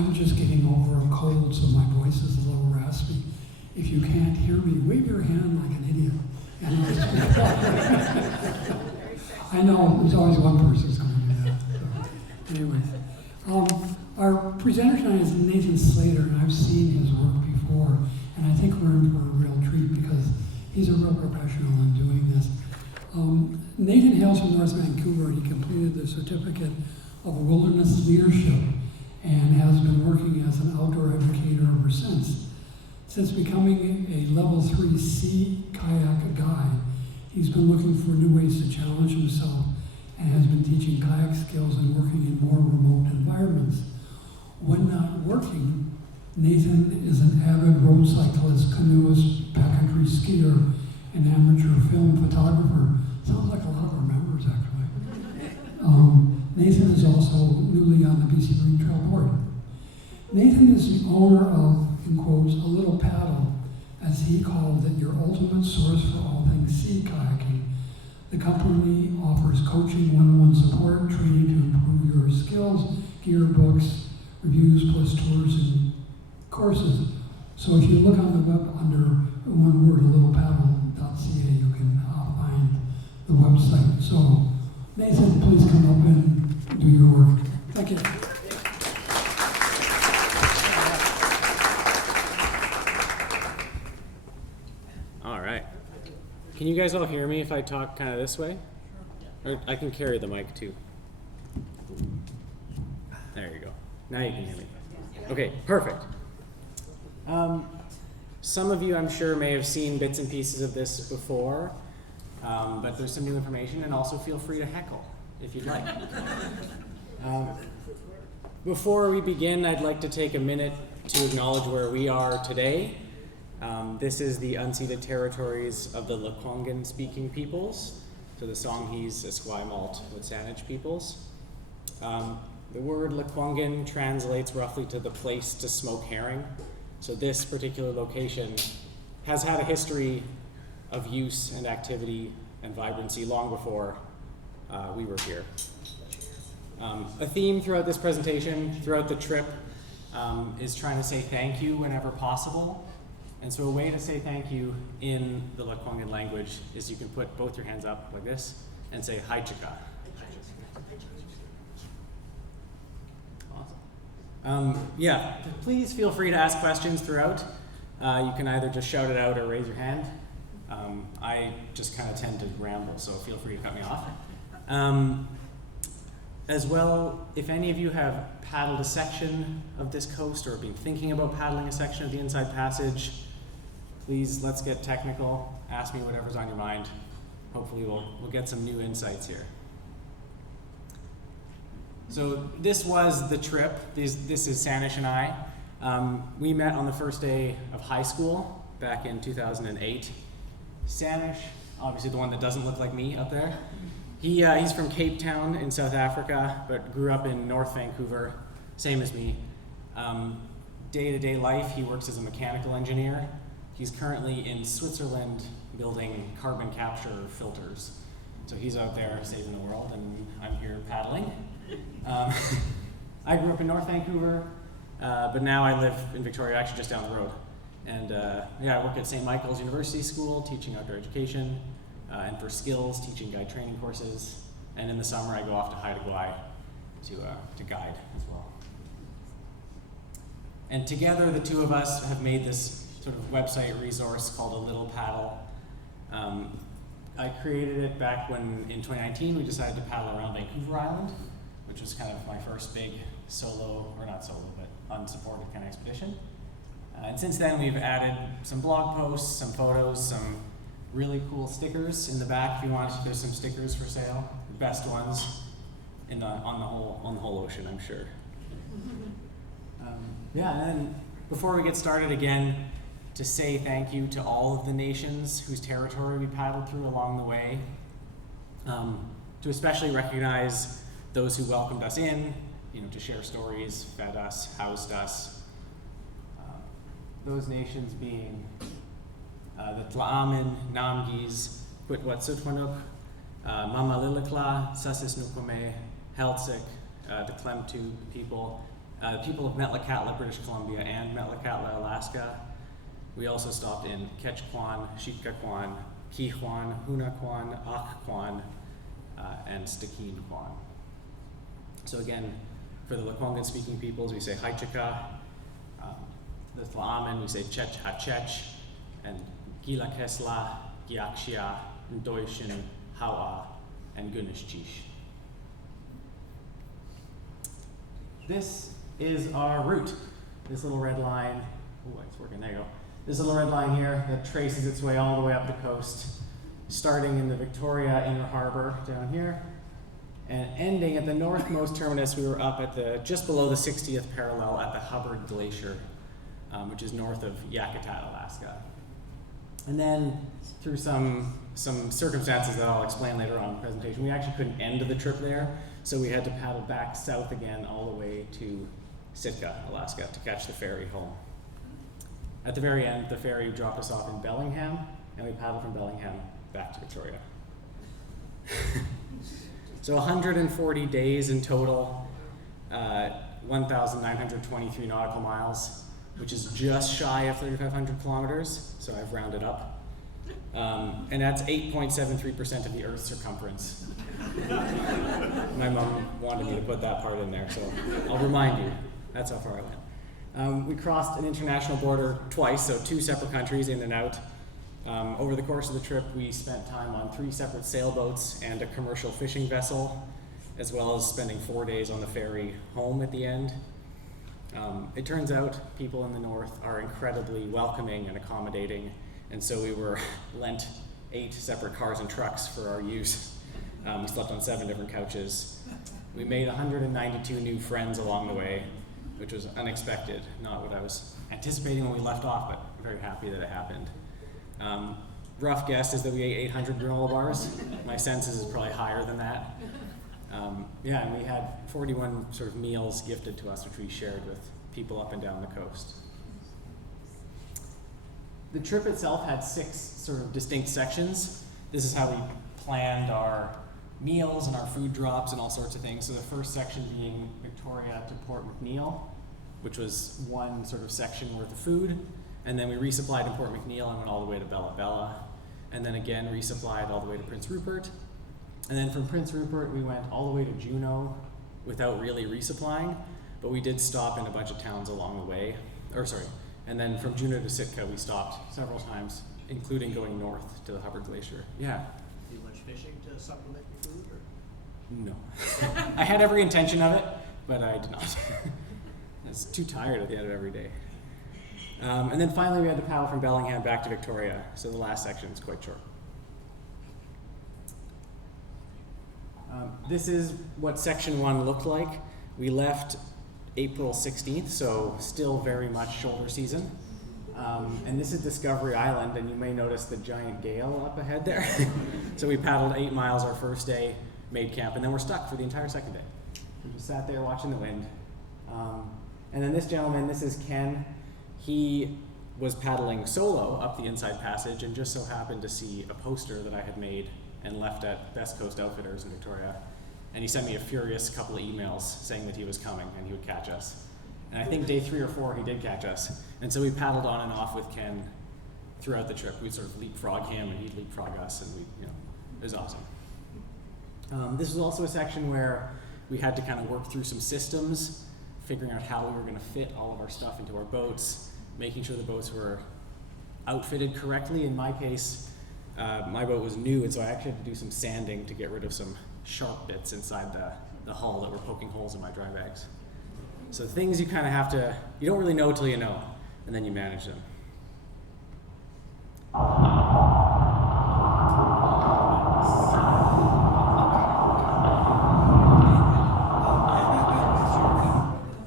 I'm just getting over a cold, so my voice is a little raspy. If you can't hear me, wave your hand like an idiot. And I know, there's always one person who's going to do that. So, anyways, our presenter tonight is Nathan Slater, and I've seen his work before, and I think we're in for a real treat because he's a real professional in doing this. Nathan hails from North Vancouver. He completed the Certificate of Wilderness Leadership and has been working as an outdoor educator ever since. Since becoming a level 3 sea kayak guide, he's been looking for new ways to challenge himself and has been teaching kayak skills and working in more remote environments. When not working, Nathan is an avid road cyclist, canoeist, backcountry skier, and amateur film photographer. Sounds like a lot of our members, actually. Nathan is also newly on the BCMT Trail Board. Nathan is the owner of, in quotes, a little paddle, as he called it, your ultimate source for all things sea kayaking. The company offers coaching, one-on-one support, training to improve your skills, gear, books, reviews, plus tours and courses. So if you look on the web under one word, littlepaddle.ca, you can find the website. So Nathan, please come up and do your work. Thank you. All right. Can you guys all hear me if I talk kind of this way? Or I can carry the mic too. There you go. Now you can hear me. Okay, perfect. Some of you, I'm sure, may have seen bits and pieces of this before, but there's some new information, and also feel free to heckle if you'd like. Before we begin, I'd like to take a minute to acknowledge where we are today. This is the unceded territories of the Lekwungen-speaking peoples, so the Songhees, Esquimalt, Wet'suwet'en peoples. The word Lekwungen translates roughly to the place to smoke herring. So this particular location has had a history of use and activity and vibrancy long before we were here. A theme throughout this presentation, throughout the trip, is trying to say thank you whenever possible. And so a way to say thank you in the Lekwungen language is you can put both your hands up like this and say Haichika. Yeah, please feel free to ask questions throughout. You can either just shout it out or raise your hand. I just kind of tend to ramble, so feel free to cut me off. As well, if any of you have paddled a section of this coast or been thinking about paddling a section of the Inside Passage, please, let's get technical. Ask me whatever's on your mind. Hopefully we'll get some new insights here. So this was the trip. This is Sanesh and I. We met on the first day of high school back in 2008. Sanesh, obviously the one that doesn't look like me up there, he's from Cape Town in South Africa, but grew up in North Vancouver, same as me. Day-to-day life, he works as a mechanical engineer. He's currently in Switzerland building carbon capture filters. So he's out there saving the world, and I'm here paddling. I grew up in North Vancouver, but now I live in Victoria, actually just down the road. And I work at St. Michael's University School, teaching outdoor education, and for skills, teaching guide training courses. And in the summer, I go off to Haida Gwaii to guide as well. And together, the two of us have made this sort of website resource called A Little Paddle. I created it back when, in 2019, we decided to paddle around Vancouver Island, which was kind of my first big solo, or not solo, but unsupported kind of expedition. And since then, we've added some blog posts, some photos, some really cool stickers in the back. If you want, there's some stickers for sale, the best ones on the whole ocean, I'm sure. And then before we get started again, to say thank you to all of the nations whose territory we paddled through along the way, to especially recognize those who welcomed us in, to share stories, fed us, housed us. Those nations being the Tla'amin, Namgis, Kwet'wat'sutwanuk, Mamalilakla, Susisnukome, Heltsik, the Klemtu people, People of Metlakatla, British Columbia, and Metlakatla, Alaska. We also stopped in Ketchikan, Shitkaquan, Kihuan, Hunaquan, Akquan, and Stikeen-Quan. So again, for the Lekwungen-speaking peoples, we say Haichika. The Tla'amin, we say Chech Hachech, and Gila Kesla, Giakshia, Ndoishin, Hawa, and Gunishchish. This is our route. This little red line, oh, it's working, there you go. This little red line here that traces its way all the way up the coast, starting in the Victoria Inner Harbor down here, and ending at the northmost terminus. We were up at just below the 60th parallel at the Hubbard Glacier, which is north of Yakutat, Alaska. And then through some circumstances that I'll explain later on in the presentation, we actually couldn't end the trip there, so we had to paddle back south again all the way to Sitka, Alaska, to catch the ferry home. At the very end, the ferry dropped us off in Bellingham, and we paddled from Bellingham back to Victoria. So 140 days in total, 1,923 nautical miles, which is just shy of 3,500 kilometers, so I've rounded up. And that's 8.73% of the Earth's circumference. My mom wanted me to put that part in there, so I'll remind you, that's how far I went. We crossed an international border twice, so 2 separate countries in and out. Over the course of the trip, we spent time on 3 separate sailboats and a commercial fishing vessel, as well as spending 4 days on the ferry home at the end. It turns out people in the north are incredibly welcoming and accommodating, and so we were lent 8 separate cars and trucks for our use. We slept on 7 different couches. We made 192 new friends along the way, which was unexpected, not what I was anticipating when we left off, but I'm very happy that it happened. Rough guess is that we ate 800 granola bars. My sense is it's probably higher than that. Yeah, and we had 41 sort of meals gifted to us, which we shared with people up and down the coast. The trip itself had 6 sort of distinct sections. This is how we planned our meals and our food drops and all sorts of things. So the first section being Victoria to Port McNeill, which was one sort of section worth of food. And then we resupplied in Port McNeill and went all the way to Bella Bella. And then again resupplied all the way to Prince Rupert. And then from Prince Rupert we went all the way to Juneau without really resupplying, but we did stop in a bunch of towns along the way. And then from Juneau to Sitka we stopped several times, including going north to the Hubbard Glacier. Yeah. Do much fishing to supplement your food, or? No. I had every intention of it, but I did not. I was too tired at the end of every day. And then finally we had to paddle from Bellingham back to Victoria, so the last section is quite short. This is what section 1 looked like. We left April 16th, so still very much shoulder season. And this is Discovery Island, and you may notice the giant gale up ahead there. So we paddled 8 miles our first day, made camp, and then we're stuck for the entire second day. We just sat there watching the wind. And then this gentleman, this is Ken. He was paddling solo up the Inside Passage and just so happened to see a poster that I had made and left at Best Coast Outfitters in Victoria. And he sent me a furious couple of emails saying that he was coming and he would catch us. And I think day 3 or 4 he did catch us. And so we paddled on and off with Ken throughout the trip. We'd sort of leapfrog him and he'd leapfrog us, and it was awesome. This was also a section where we had to kind of work through some systems, figuring out how we were going to fit all of our stuff into our boats, making sure the boats were outfitted correctly. In my case, my boat was new, and so I actually had to do some sanding to get rid of some sharp bits inside the hull that were poking holes in my dry bags. So things you kind of have to, you don't really know till you know, and then you manage them.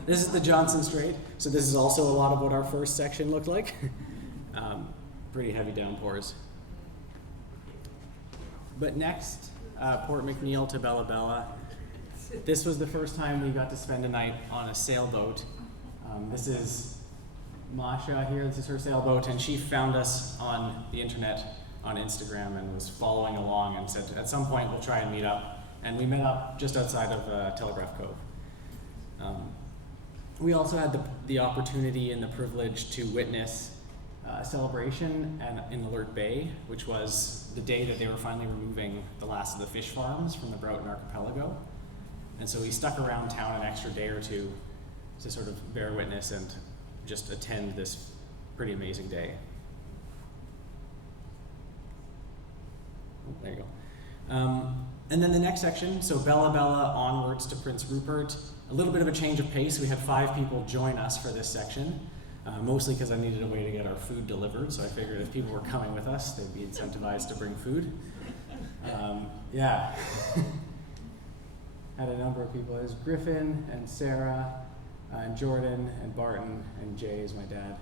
This is the Johnson Strait, so this is also a lot of what our first section looked like. Pretty heavy downpours. But next, Port McNeill to Bella Bella. This was the first time we got to spend a night on a sailboat. This is Masha here, this is her sailboat, and she found us on the internet on Instagram and was following along and said, at some point we'll try and meet up. And we met up just outside of Telegraph Cove. We also had the opportunity and the privilege to witness a celebration in Alert Bay, which was the day that they were finally removing the last of the fish farms from the Broughton Archipelago. And so we stuck around town an extra day or two to sort of bear witness and just attend this pretty amazing day. Oh, there you go. And then the next section, so Bella Bella onwards to Prince Rupert. A little bit of a change of pace. We had 5 people join us for this section, mostly because I needed a way to get our food delivered. So I figured if people were coming with us, they'd be incentivized to bring food. Yeah. Had a number of people. There's Griffin and Sarah and Jordan and Barton and Jay is my dad.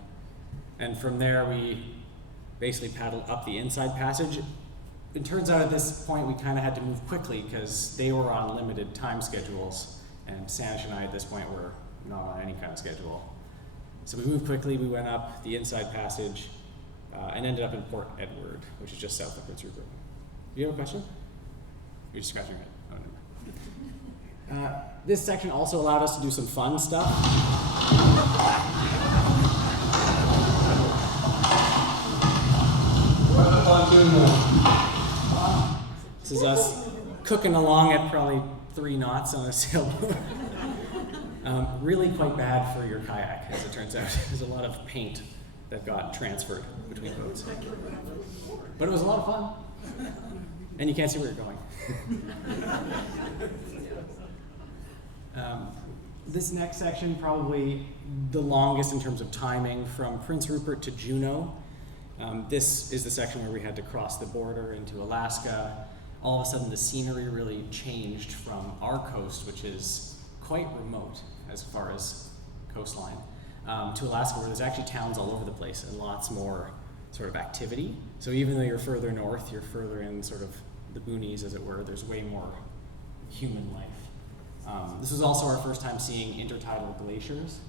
And from there, we basically paddled up the inside passage. It turns out at this point we kind of had to move quickly because they were on limited time schedules, and Sanesh and I at this point were not on any kind of schedule. So we moved quickly, we went up the inside passage and ended up in Port Edward, which is just south of Prince Rupert. Do you have a question? You're just scratching your head. Oh, never mind. This section also allowed us to do some fun stuff. What the fun doing there? This is us cooking along at probably 3 knots on a sailboat. Really quite bad for your kayak, as it turns out. There's a lot of paint that got transferred between boats. But it was a lot of fun. And you can't see where you're going. This next section, probably the longest in terms of timing, from Prince Rupert to Juneau. This is the section where we had to cross the border into Alaska. All of a sudden the scenery really changed from our coast, which is quite remote as far as coastline, to Alaska, where there's actually towns all over the place and lots more sort of activity. So even though you're further north, you're further in sort of the boonies, as it were, there's way more human life. This was also our first time seeing intertidal glaciers.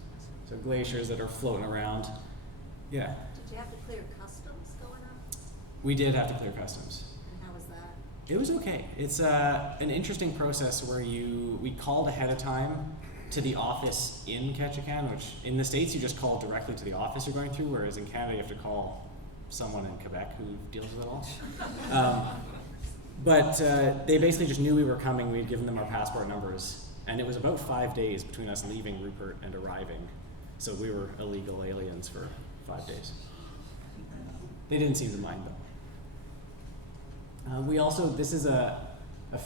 So glaciers that are floating around. Yeah? Did you have to clear customs going up? We did have to clear customs. And how was that? It was okay. It's an interesting process where we called ahead of time to the office in Kayaking, which in the States you just call directly to the office you're going through, whereas in Canada you have to call someone in Quebec who deals with it all. But they basically just knew we were coming. We had given them our passport numbers, and it was about 5 days between us leaving Rupert and arriving. So we were illegal aliens for 5 days. They didn't seem to mind though. This is a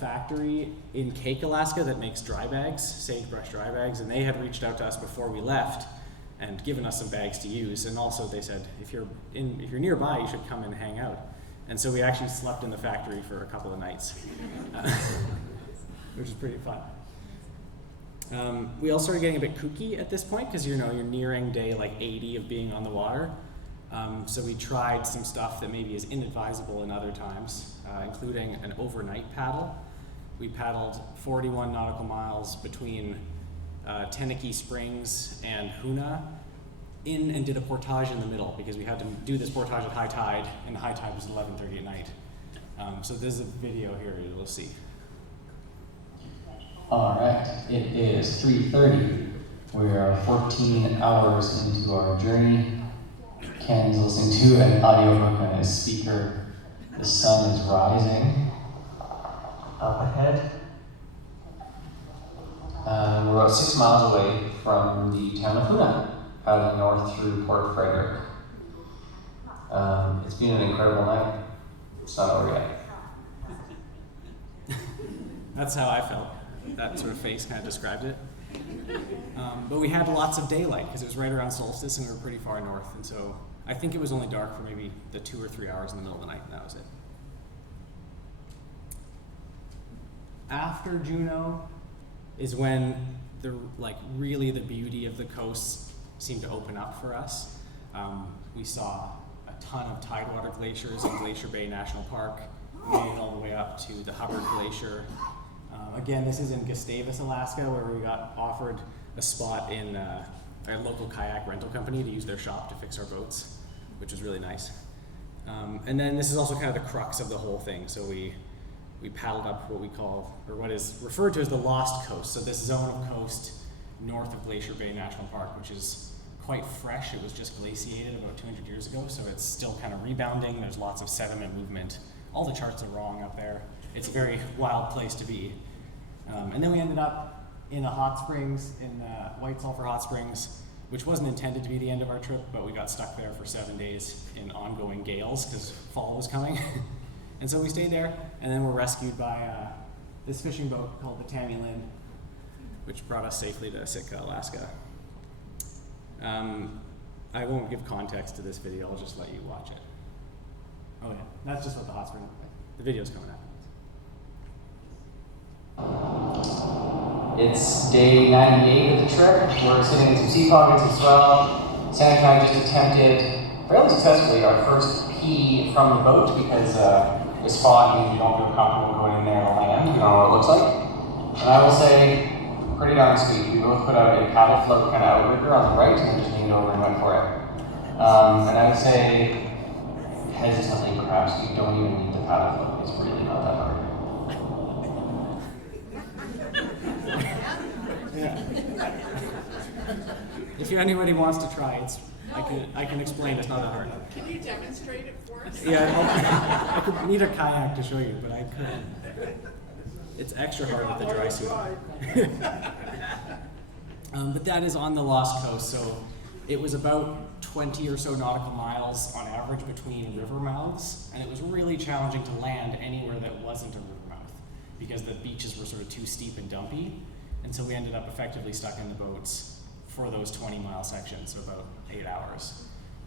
factory in Kayak, Alaska that makes dry bags, sagebrush dry bags, and they had reached out to us before we left and given us some bags to use. And also they said, if you're nearby, you should come and hang out. And so we actually slept in the factory for a couple of nights, which is pretty fun. We all started getting a bit kooky at this point because you're nearing day like 80 of being on the water. So we tried some stuff that maybe is inadvisable in other times, including an overnight paddle. We paddled 41 nautical miles between Teneke Springs and Hoona and did a portage in the middle because we had to do this portage at high tide, and the high tide was 11:30 at night. So there's a video here you'll see. All right, it is 3:30. We are 14 hours into our journey. Ken's listening to an audiobook on his speaker. The sun is rising up ahead. We're about 6 miles away from the town of Hoona, paddling north through Port Frederick. It's been an incredible night. It's not over yet. That's how I felt. That sort of face kind of described it. But we had lots of daylight because it was right around solstice and we were pretty far north. And so I think it was only dark for maybe the 2 or 3 hours in the middle of the night, and that was it. After Juneau is when really the beauty of the coast seemed to open up for us. We saw a ton of tidewater glaciers in Glacier Bay National Park, made it all the way up to the Hubbard Glacier. Again, this is in Gustavus, Alaska, where we got offered a spot in a local kayak rental company to use their shop to fix our boats, which was really nice. And then this is also kind of the crux of the whole thing. So we paddled up what we call, or what is referred to as the Lost Coast. So this zone of coast north of Glacier Bay National Park, which is quite fresh. It was just glaciated about 200 years ago, so it's still kind of rebounding. There's lots of sediment movement. All the charts are wrong up there. It's a very wild place to be. And then we ended up in a hot springs, in White Sulphur Hot Springs, which wasn't intended to be the end of our trip, but we got stuck there for 7 days in ongoing gales because fall was coming. And so we stayed there, and then were rescued by this fishing boat called the Tammy Lynn, which brought us safely to Sitka, Alaska. I won't give context to this video, I'll just let you watch it. Oh yeah, that's just what the hot spring looked like. The video's coming up. It's day 98 of the trip. We're sitting in some sea pockets as well. Sanesh and I just attempted, fairly successfully, our first pee from the boat because this fog means you don't feel comfortable going in there to land. You don't know what it looks like. And I will say, pretty darn sweet. We both put out a paddle float kind of outrigger on the right and then just leaned over and went for it. And I would say, hesitantly perhaps, you don't even need the paddle float. It's really not that hard. If anybody wants to try, I can explain. It's not that hard. Can you demonstrate it for us? Yeah, I could need a kayak to show you, but I couldn't. It's extra hard with the dry suit. But that is on the Lost Coast, so it was about 20 or so nautical miles on average between river mouths, and it was really challenging to land anywhere that wasn't a river mouth because the beaches were sort of too steep and dumpy, and so we ended up effectively stuck in the boats for those 20-mile sections, so about 8 hours.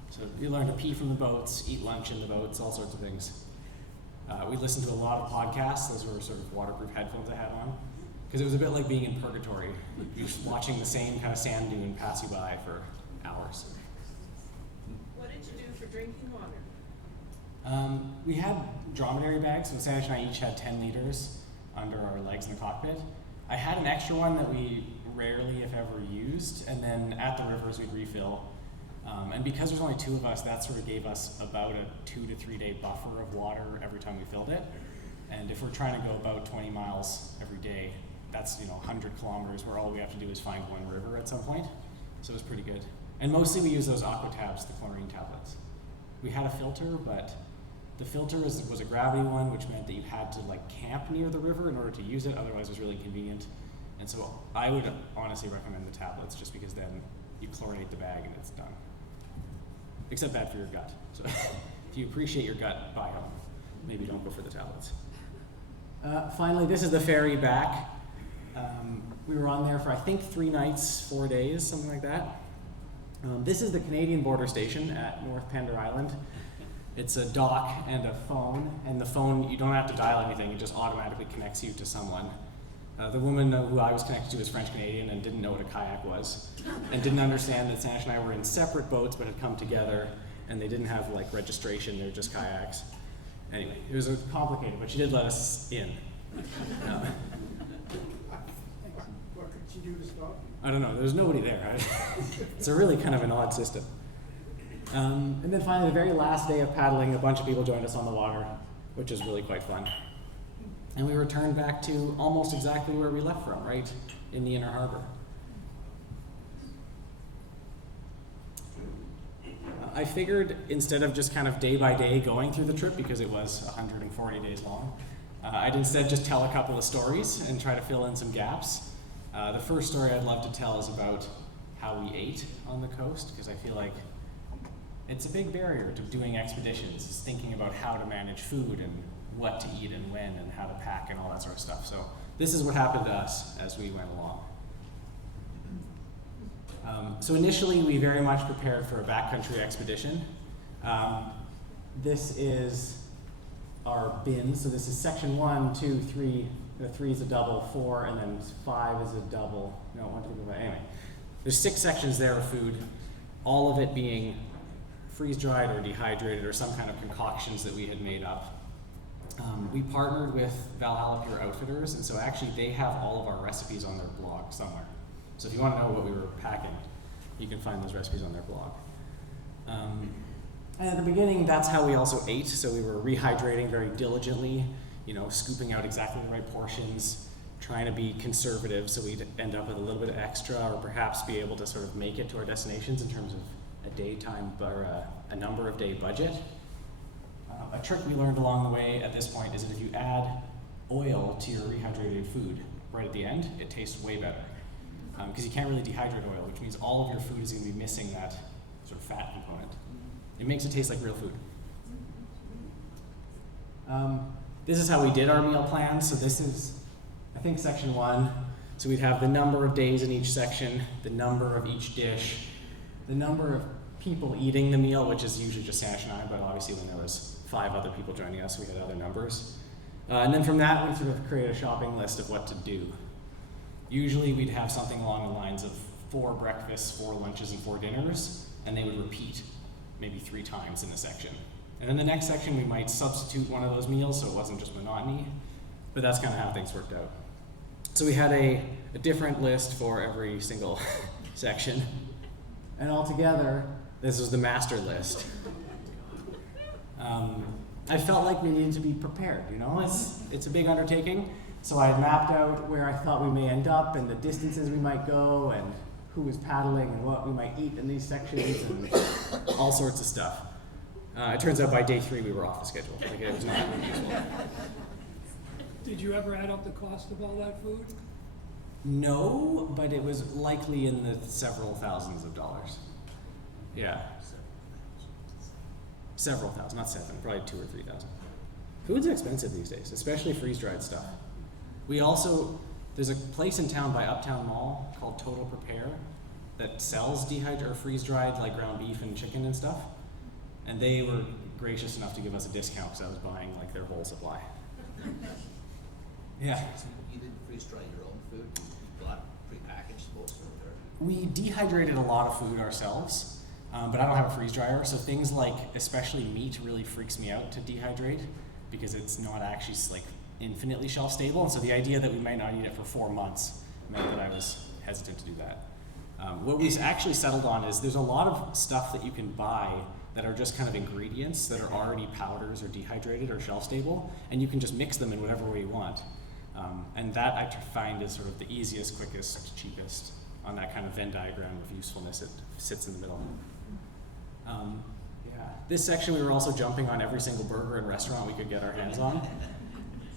So we learned to pee from the boats, eat lunch in the boats, all sorts of things. We listened to a lot of podcasts. Those were sort of waterproof headphones I had on, because it was a bit like being in purgatory. You're just watching the same kind of sand dune pass you by for hours. What did you do for drinking water? We had dromedary bags, so Sanesh and I each had 10 liters under our legs in the cockpit. I had an extra one that we rarely, if ever, used, and then at the rivers we'd refill. And because there's only 2 of us, that sort of gave us about a 2 to 3 day buffer of water every time we filled it. And if we're trying to go about 20 miles every day, that's 100 kilometers where all we have to do is find one river at some point. So it was pretty good. And mostly we use those aqua tabs, the chlorine tablets. We had a filter, but the filter was a gravity one, which meant that you had to camp near the river in order to use it, otherwise it was really inconvenient. And so I would honestly recommend the tablets just because then you chlorinate the bag and it's done. Except bad for your gut. So if you appreciate your gut, buy them. Maybe don't go for the tablets. Finally, this is the ferry back. We were on there for I think 3 nights, 4 days, something like that. This is the Canadian border station at North Pender Island. It's a dock and a phone, and the phone, you don't have to dial anything, it just automatically connects you to someone. The woman who I was connected to was French Canadian and didn't know what a kayak was, and didn't understand that Sanesh and I were in separate boats but had come together, and they didn't have registration, they were just kayaks. Anyway, it was complicated, but she did let us in. What could she do to stop you? I don't know, there was nobody there. It's a really kind of an odd system. And then finally, the very last day of paddling, a bunch of people joined us on the water, which is really quite fun. And we returned back to almost exactly where we left from, right in the inner harbor. I figured instead of just kind of day by day going through the trip, because it was 140 days long, I'd instead just tell a couple of stories and try to fill in some gaps. The first story I'd love to tell is about how we ate on the coast, because I feel like it's a big barrier to doing expeditions, is thinking about how to manage food and what to eat and when and how to pack and all that sort of stuff. So this is what happened to us as we went along. So initially we very much prepared for a backcountry expedition. This is our bin. So this is section 1, 2, 3, 3 is a double, 4, and then 5 is a double. No, 1, 2, 3, 4. Anyway, there's 6 sections there of food, all of it being freeze-dried or dehydrated or some kind of concoctions that we had made up. We partnered with Valhalla Pure Outfitters, and so actually they have all of our recipes on their blog somewhere. So if you want to know what we were packing, you can find those recipes on their blog. And at the beginning, that's how we also ate. So we were rehydrating very diligently, scooping out exactly the right portions, trying to be conservative, so we'd end up with a little bit extra, or perhaps be able to sort of make it to our destinations in terms of a daytime or a number of day budget. A trick we learned along the way at this point is that if you add oil to your rehydrated food right at the end, it tastes way better. Because you can't really dehydrate oil, which means all of your food is going to be missing that sort of fat component. It makes it taste like real food. This is how we did our meal plan. So this is, I think, section 1. So we'd have the number of days in each section, the number of each dish, the number of people eating the meal, which is usually just Sanesh and I, but obviously when there was 5 other people joining us, we had other numbers. And then from that, we sort of create a shopping list of what to do. Usually we'd have something along the lines of 4 breakfasts, 4 lunches, and 4 dinners, and they would repeat maybe 3 times in the section. And in the next section, we might substitute one of those meals so it wasn't just monotony, but that's kind of how things worked out. So we had a different list for every single section, and altogether, this was the master list. I felt like we needed to be prepared, you know? It's a big undertaking, so I had mapped out where I thought we may end up and the distances we might go and who was paddling and what we might eat in these sections and all sorts of stuff. It turns out by day 3 we were off the schedule. Like, it was not really useful. Did you ever add up the cost of all that food? No, but it was likely in the several thousands of dollars. Yeah. Several thousand, not 7, probably 2,000 or 3,000. Food's expensive these days, especially freeze-dried stuff. We also, there's a place in town by Uptown Mall called Total Prepare that sells dehydrated or freeze-dried like ground beef and chicken and stuff. And they were gracious enough to give us a discount because I was buying like their whole supply. Yeah. So you didn't freeze dry your own food? You got prepackaged most of it? We dehydrated a lot of food ourselves. But I don't have a freeze dryer, so things like, especially meat, really freaks me out to dehydrate because it's not actually like infinitely shelf stable. And so the idea that we might not eat it for 4 months meant that I was hesitant to do that. What we actually settled on is there's a lot of stuff that you can buy that are just kind of ingredients that are already powders or dehydrated or shelf stable, and you can just mix them in whatever way you want. And that I find is sort of the easiest, quickest, cheapest on that kind of Venn diagram of usefulness. It sits in the middle. This section we were also jumping on every single burger and restaurant we could get our hands on.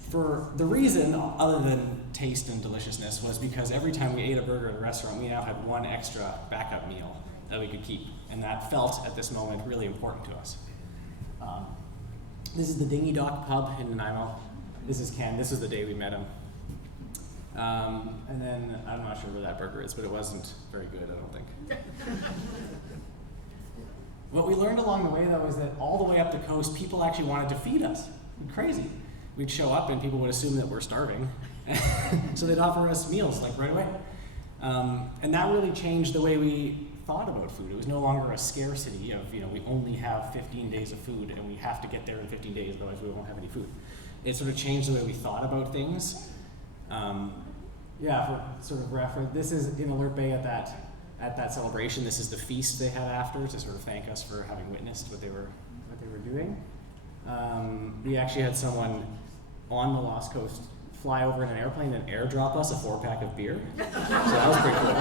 For the reason, other than taste and deliciousness, was because every time we ate a burger at a restaurant, we now had 1 extra backup meal that we could keep. And that felt, at this moment, really important to us. This is the Dingy Dock Pub in Nanaimo. This is Ken. This was the day we met him. And then, I'm not sure where that burger is, but it wasn't very good, I don't think. What we learned along the way, though, is that all the way up the coast, people actually wanted to feed us. Crazy. We'd show up and people would assume that we're starving. So they'd offer us meals, like, right away. And that really changed the way we thought about food. It was no longer a scarcity of, we only have 15 days of food and we have to get there in 15 days, otherwise we won't have any food. It sort of changed the way we thought about things. For sort of reference, this is in Alert Bay at that celebration. This is the feast they had after to sort of thank us for having witnessed what they were doing. We actually had someone on the Lost Coast fly over in an airplane and airdrop us a 4-pack of beer. So that was pretty cool.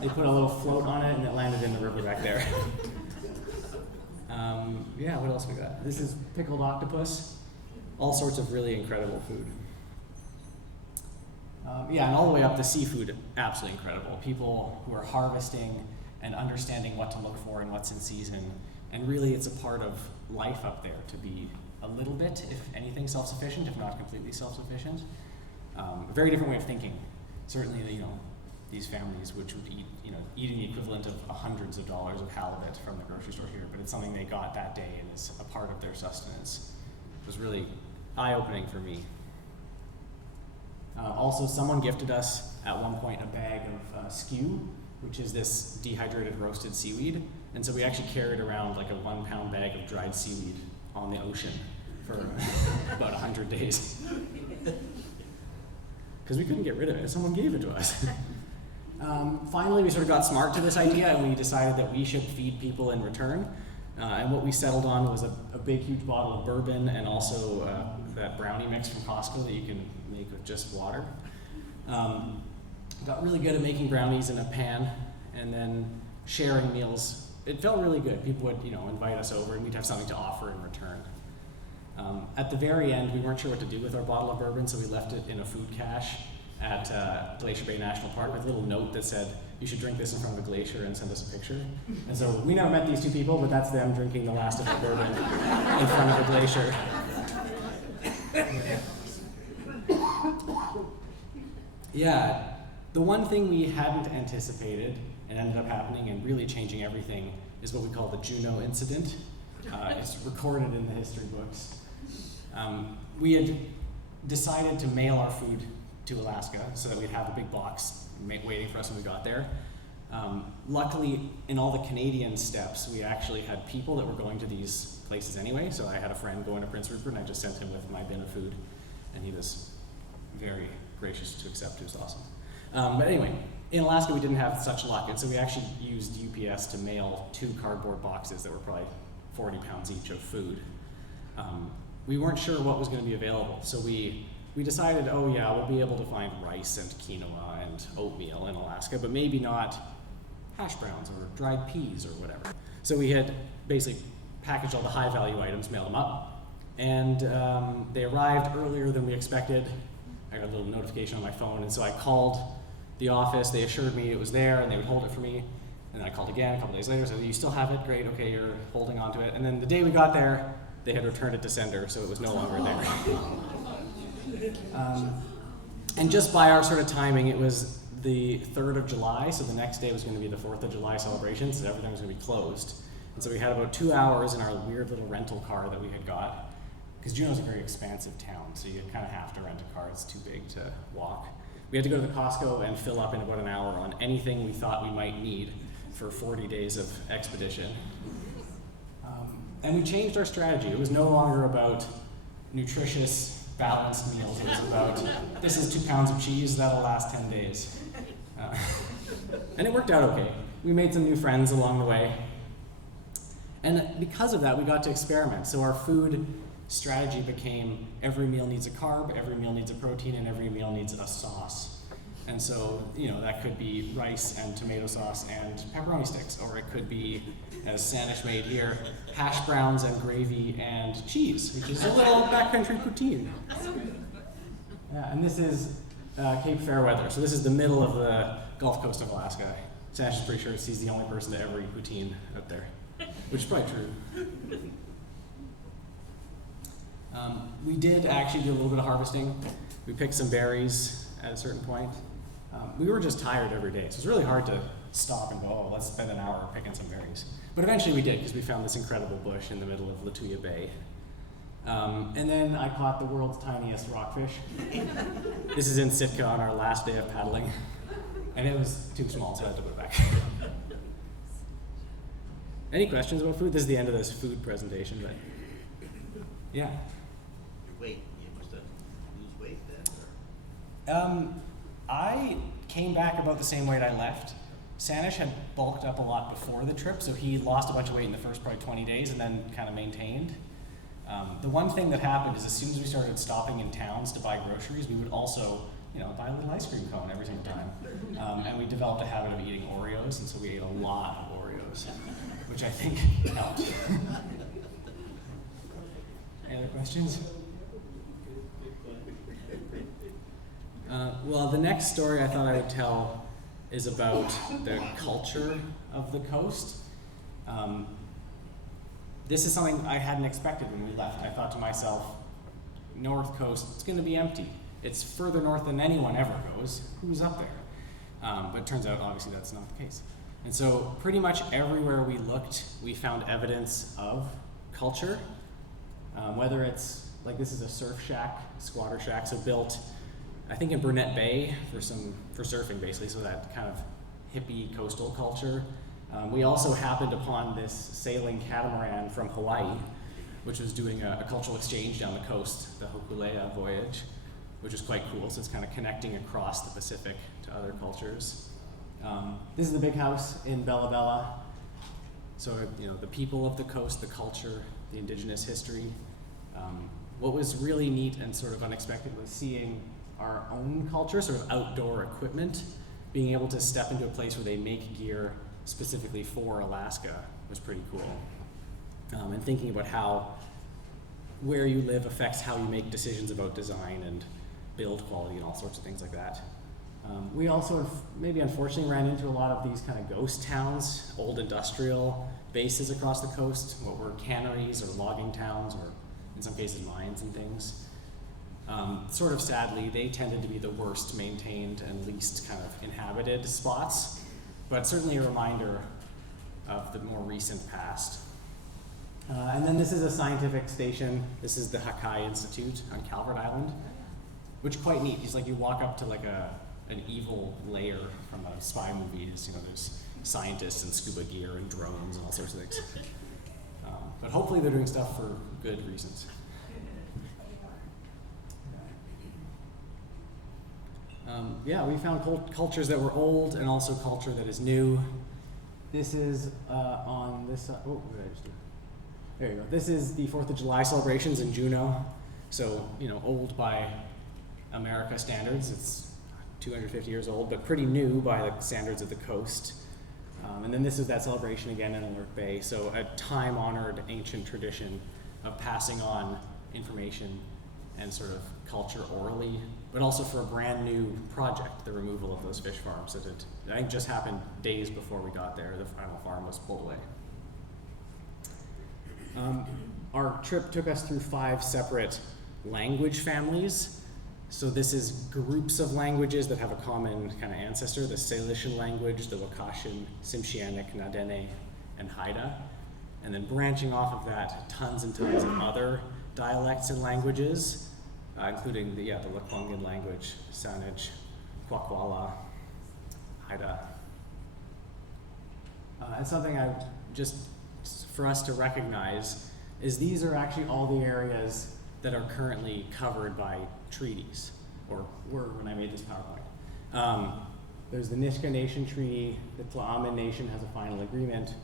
They put a little float on it and it landed in the river back there. What else we got? This is pickled octopus. All sorts of really incredible food. And all the way up, the seafood, absolutely incredible. People who are harvesting and understanding what to look for and what's in season. And really, it's a part of life up there to be a little bit, if anything, self-sufficient, if not completely self-sufficient. A very different way of thinking. Certainly, these families which would eat, eating the equivalent of hundreds of dollars of halibut from the grocery store here, but it's something they got that day and is a part of their sustenance. It was really eye-opening for me. Also, someone gifted us at one point a bag of skew, which is this dehydrated roasted seaweed. And so we actually carried around like a 1-pound bag of dried seaweed on the ocean for about 100 days. Because we couldn't get rid of it. Someone gave it to us. Finally, we sort of got smart to this idea and we decided that we should feed people in return. And what we settled on was a big, huge bottle of bourbon and also that brownie mix from Costco that you can make with just water. Got really good at making brownies in a pan and then sharing meals. It felt really good. People would, invite us over and we'd have something to offer in return. At the very end, we weren't sure what to do with our bottle of bourbon, so we left it in a food cache at Glacier Bay National Park with a little note that said, you should drink this in front of a glacier and send us a picture. And so we never met these two people, but that's them drinking the last of the bourbon in front of a glacier. Yeah, the one thing we hadn't anticipated and ended up happening and really changing everything is what we call the Juneau incident. It's recorded in the history books. We had decided to mail our food to Alaska so that we'd have a big box waiting for us when we got there. Luckily, in all the Canadian steps, we actually had people that were going to these places anyway. So I had a friend going to Prince Rupert, and I just sent him with my bin of food, and he was very gracious to accept. It was awesome. But anyway, in Alaska, we didn't have such luck, and so we actually used UPS to mail 2 cardboard boxes that were probably 40 pounds each of food. We weren't sure what was going to be available, so we decided, oh yeah, we'll be able to find rice and quinoa and oatmeal in Alaska, but maybe not hash browns or dried peas or whatever. So we had basically packaged all the high value items, mailed them up, and they arrived earlier than we expected. I got a little notification on my phone, and so I called the office. They assured me it was there and they would hold it for me. And then I called again a couple days later, said, you still have it? Great, okay, you're holding on to it. And then the day we got there, they had returned it to sender, so it was no longer there. And just by our sort of timing, it was the 3rd of July, so the next day was going to be the 4th of July celebration, so everything was going to be closed. And so we had about 2 hours in our weird little rental car that we had got, because Juneau's a very expansive town, so you kind of have to rent a car. It's too big to walk. We had to go to the Costco and fill up in about an hour on anything we thought we might need for 40 days of expedition. And we changed our strategy. It was no longer about nutritious, balanced meals. It was about, this is 2 pounds of cheese, that'll last 10 days. And it worked out okay. We made some new friends along the way. And because of that, we got to experiment. So our food strategy became every meal needs a carb, every meal needs a protein, and every meal needs a sauce. And so, that could be rice and tomato sauce and pepperoni sticks, or it could be, as Sanesh made here, hash browns and gravy and cheese, which is a little backcountry poutine. Yeah, and this is Cape Fairweather. So this is the middle of the Gulf Coast of Alaska. Sanesh is pretty sure he's the only person to ever eat poutine out there, which is probably true. We did actually do a little bit of harvesting. We picked some berries at a certain point. We were just tired every day, so it's really hard to stop and go, oh, let's spend an hour picking some berries. But eventually we did, because we found this incredible bush in the middle of Lituya Bay. And then I caught the world's tiniest rockfish. This is in Sitka on our last day of paddling. And it was too small, so I had to put it back. Any questions about food? This is the end of this food presentation, but yeah. Your weight, you must have lose weight then? Or? I came back about the same weight I left. Sanesh had bulked up a lot before the trip, so he lost a bunch of weight in the first probably 20 days and then kind of maintained. The one thing that happened is as soon as we started stopping in towns to buy groceries, we would also, buy a little ice cream cone every single time. And we developed a habit of eating Oreos, and so we ate a lot of Oreos, which I think helped. Any other questions? Well, the next story I thought I would tell is about the culture of the coast. This is something I hadn't expected when we left. I thought to myself, North Coast, it's going to be empty. It's further north than anyone ever goes. Who's up there? But it turns out, obviously, that's not the case. And so pretty much everywhere we looked, we found evidence of culture. Whether it's, like this is a surf shack, squatter shack, so built, I think in Burnett Bay for surfing basically, so that kind of hippie coastal culture. We also happened upon this sailing catamaran from Hawaii, which was doing a cultural exchange down the coast, the Hokulea voyage, which is quite cool. So it's kind of connecting across the Pacific to other cultures. This is the big house in Bella Bella. So, the people of the coast, the culture, the indigenous history. What was really neat and sort of unexpected was seeing our own culture, sort of outdoor equipment, being able to step into a place where they make gear specifically for Alaska was pretty cool. And thinking about how where you live affects how you make decisions about design and build quality and all sorts of things like that. We also maybe unfortunately ran into a lot of these kind of ghost towns, old industrial bases across the coast, what were canneries or logging towns, or in some cases mines and things. Sort of sadly, they tended to be the worst maintained and least kind of inhabited spots, but certainly a reminder of the more recent past. And then this is a scientific station. This is the Hakai Institute on Calvert Island, which is quite neat. It's like you walk up to like an evil lair from a spy movies. There's scientists and scuba gear and drones and all sorts of things. But hopefully they're doing stuff for good reasons. We found cultures that were old and also culture that is new. This is on this side. Oh, what did I just do? There you go. This is the 4th of July celebrations in Juneau. So, old by America standards. It's 250 years old, but pretty new by the standards of the coast. And then this is that celebration again in Alert Bay. So a time-honored ancient tradition of passing on information and sort of culture orally, but also for a brand new project, the removal of those fish farms that I think just happened days before we got there. The final farm was pulled away. Our trip took us through 5 separate language families. So this is groups of languages that have a common kind of ancestor: the Salishan language, the Wakashan, Tsimshianic, Nadene, and Haida. And then branching off of that, tons and tons of other dialects and languages, including the Lekwungen language, Saanich, Kwakwala, Haida. And something for us to recognize is these are actually all the areas that are currently covered by treaties, or were when I made this PowerPoint. There's the Nisga'a Nation Treaty, the Tla'amin Nation has a final agreement.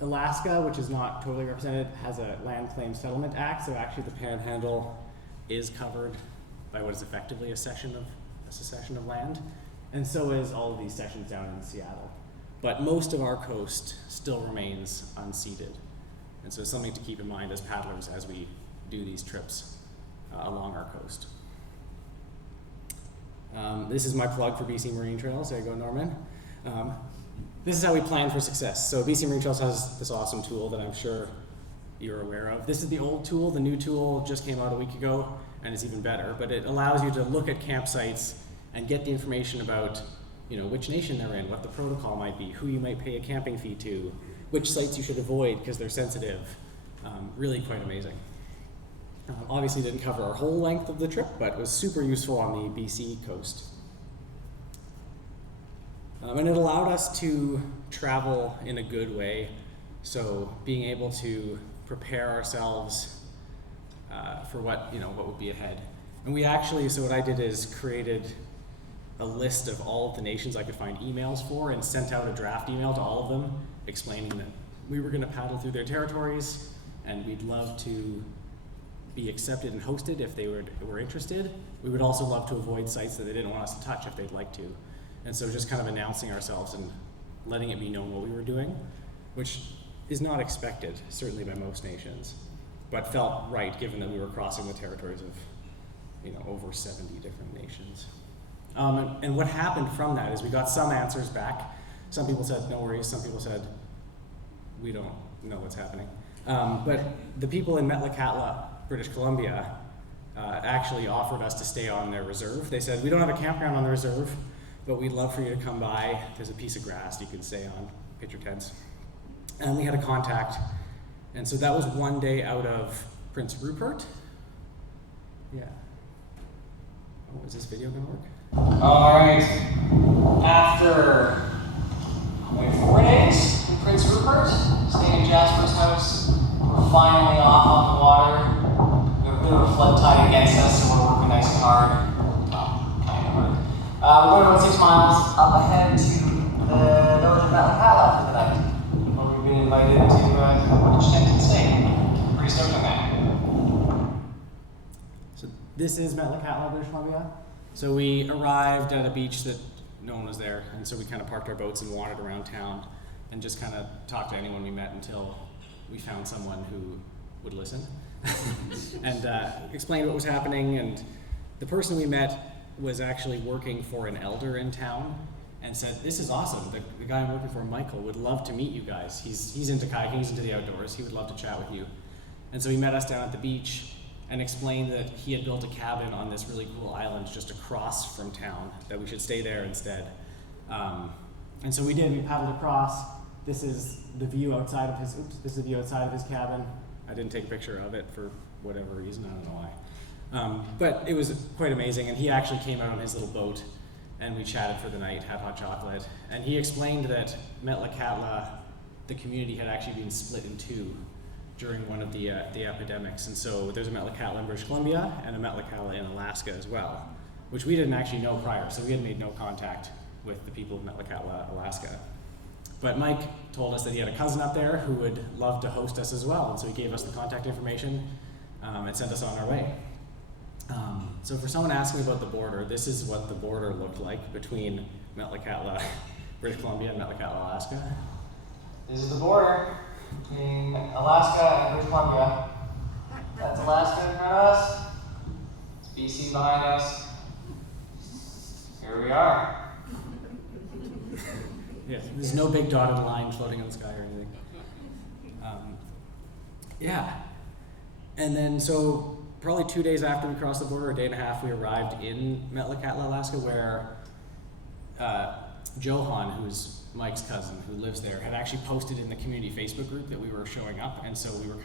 Alaska, which is not totally represented, has a Land Claim Settlement Act, so actually the Panhandle is covered by what is effectively a secession of land, and so is all of these sections down in Seattle. But most of our coast still remains unceded, and so it's something to keep in mind as paddlers as we do these trips along our coast. This is my plug for BC Marine Trails. There you go, Norman. This is how we plan for success. So BC Marine Trails has this awesome tool that I'm sure you're aware of. This is the old tool. The new tool just came out a week ago, and it's even better, but it allows you to look at campsites and get the information about which nation they're in, what the protocol might be, who you might pay a camping fee to, which sites you should avoid because they're sensitive. Really quite amazing. Obviously didn't cover our whole length of the trip, but was super useful on the BC coast. And it allowed us to travel in a good way. So being able to prepare ourselves for what would be ahead. And we actually, so what I did is created a list of all of the nations I could find emails for and sent out a draft email to all of them explaining that we were going to paddle through their territories and we'd love to be accepted and hosted if they were interested. We would also love to avoid sites that they didn't want us to touch if they'd like to. And so just kind of announcing ourselves and letting it be known what we were doing, which is not expected, certainly by most nations, but felt right given that we were crossing the territories of over 70 different nations. And what happened from that is we got some answers back. Some people said, no worries. Some people said, we don't know what's happening. But the people in Metlakatla, British Columbia, actually offered us to stay on their reserve. They said, we don't have a campground on the reserve, but we'd love for you to come by. There's a piece of grass you can stay on, pitch your tents. And we had a contact. And so that was one day out of Prince Rupert. Yeah. Oh, is this video gonna work? All right. After 4 days in Prince Rupert, staying at Jasper's house, we're finally off on the water. We have a bit of a flood tide against us, so we're working nice and hard. We're going about 6 miles up ahead to the village of Nautical for the night. We've been invited Washington State. Pretty stoked on that. So this is Metlakatla, British Columbia. So we arrived at a beach that no one was there, and so we kind of parked our boats and wandered around town and just kind of talked to anyone we met until we found someone who would listen and explained what was happening. And the person we met was actually working for an elder in town and said, "This is awesome. The guy I'm working for, Michael, would love to meet you guys. He's into kayaking, he's into the outdoors. He would love to chat with you." And so he met us down at the beach and explained that he had built a cabin on this really cool island just across from town, that we should stay there instead. And so we did. We paddled across. This is the view outside of his. This is the view outside of his cabin. I didn't take a picture of it for whatever reason. I don't know why. But it was quite amazing. And he actually came out on his little boat, and we chatted for the night, had hot chocolate. And he explained that Metlakatla, the community, had actually been split in two during one of the epidemics. And so there's a Metlakatla in British Columbia and a Metlakatla in Alaska as well, which we didn't actually know prior. So we had made no contact with the people of Metlakatla, Alaska. But Mike told us that he had a cousin up there who would love to host us as well. And so he gave us the contact information and sent us on our way. So for someone asking about the border, this is what the border looked like between Metlakatla, British Columbia, and Metlakatla, Alaska. This is the border between Alaska and British Columbia. That's Alaska in front of us. It's BC behind us. Here we are. Yes, there's no big dotted line floating in the sky or anything. Yeah. And then so probably 2 days after we crossed the border, a day and a half, we arrived in Metlakatla, Alaska, where Johan, who's Mike's cousin, who lives there, had actually posted in the community Facebook group that we were showing up, and so we were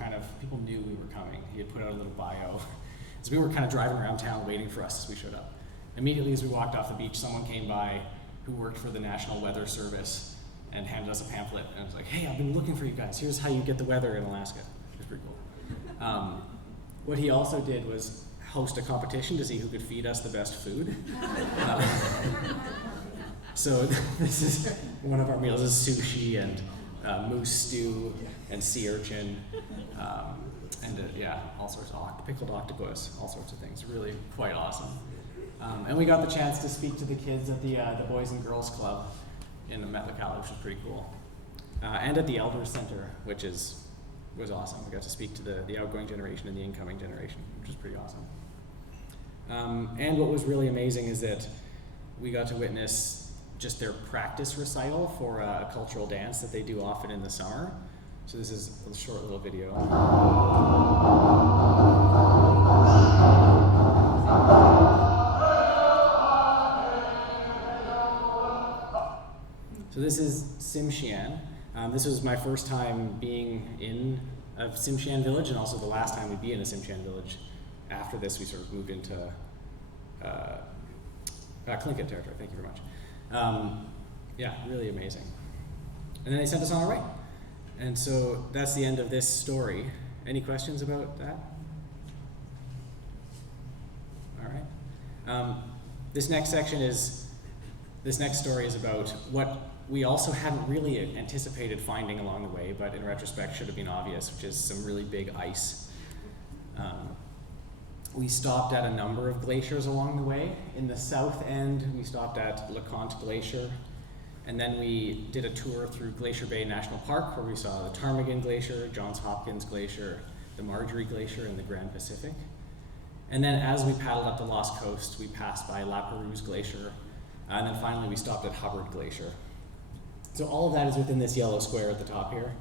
people knew we were coming. He had put out a little bio. So we were kind of driving around town waiting for us as we showed up. Immediately as we walked off the beach, someone came by who worked for the National Weather Service and handed us a pamphlet, and was like, "Hey, I've been looking for you guys. Here's how you get the weather in Alaska." It was pretty cool. What he also did was host a competition to see who could feed us the best food. So this is one of our meals is sushi and moose stew and sea urchin, and all sorts of pickled octopus, all sorts of things. Really quite awesome. And we got the chance to speak to the kids at the Boys and Girls Club in Metlakatla, which was pretty cool, and at the Elders Center, which was awesome. We got to speak to the outgoing generation and the incoming generation, which was pretty awesome. And what was really amazing is that we got to witness just their practice recital for a cultural dance that they do often in the summer. So this is a short little video. So this is Tsimshian. This was my first time being in a Tsimshian village, and also the last time we'd be in a Tsimshian village. After this, we sort of moved into Tlingit territory. Thank you very much. Really amazing. And then they sent us on our way. And so that's the end of this story. Any questions about that? All right. This next story is about what we also hadn't really anticipated finding along the way, but in retrospect should have been obvious, which is some really big ice. We stopped at a number of glaciers along the way. In the south end, we stopped at LeConte Glacier, and then we did a tour through Glacier Bay National Park, where we saw the Ptarmigan Glacier, Johns Hopkins Glacier, the Marjorie Glacier, and the Grand Pacific. And then as we paddled up the Lost Coast, we passed by La Perouse Glacier, and then finally we stopped at Hubbard Glacier. So all of that is within this yellow square at the top here.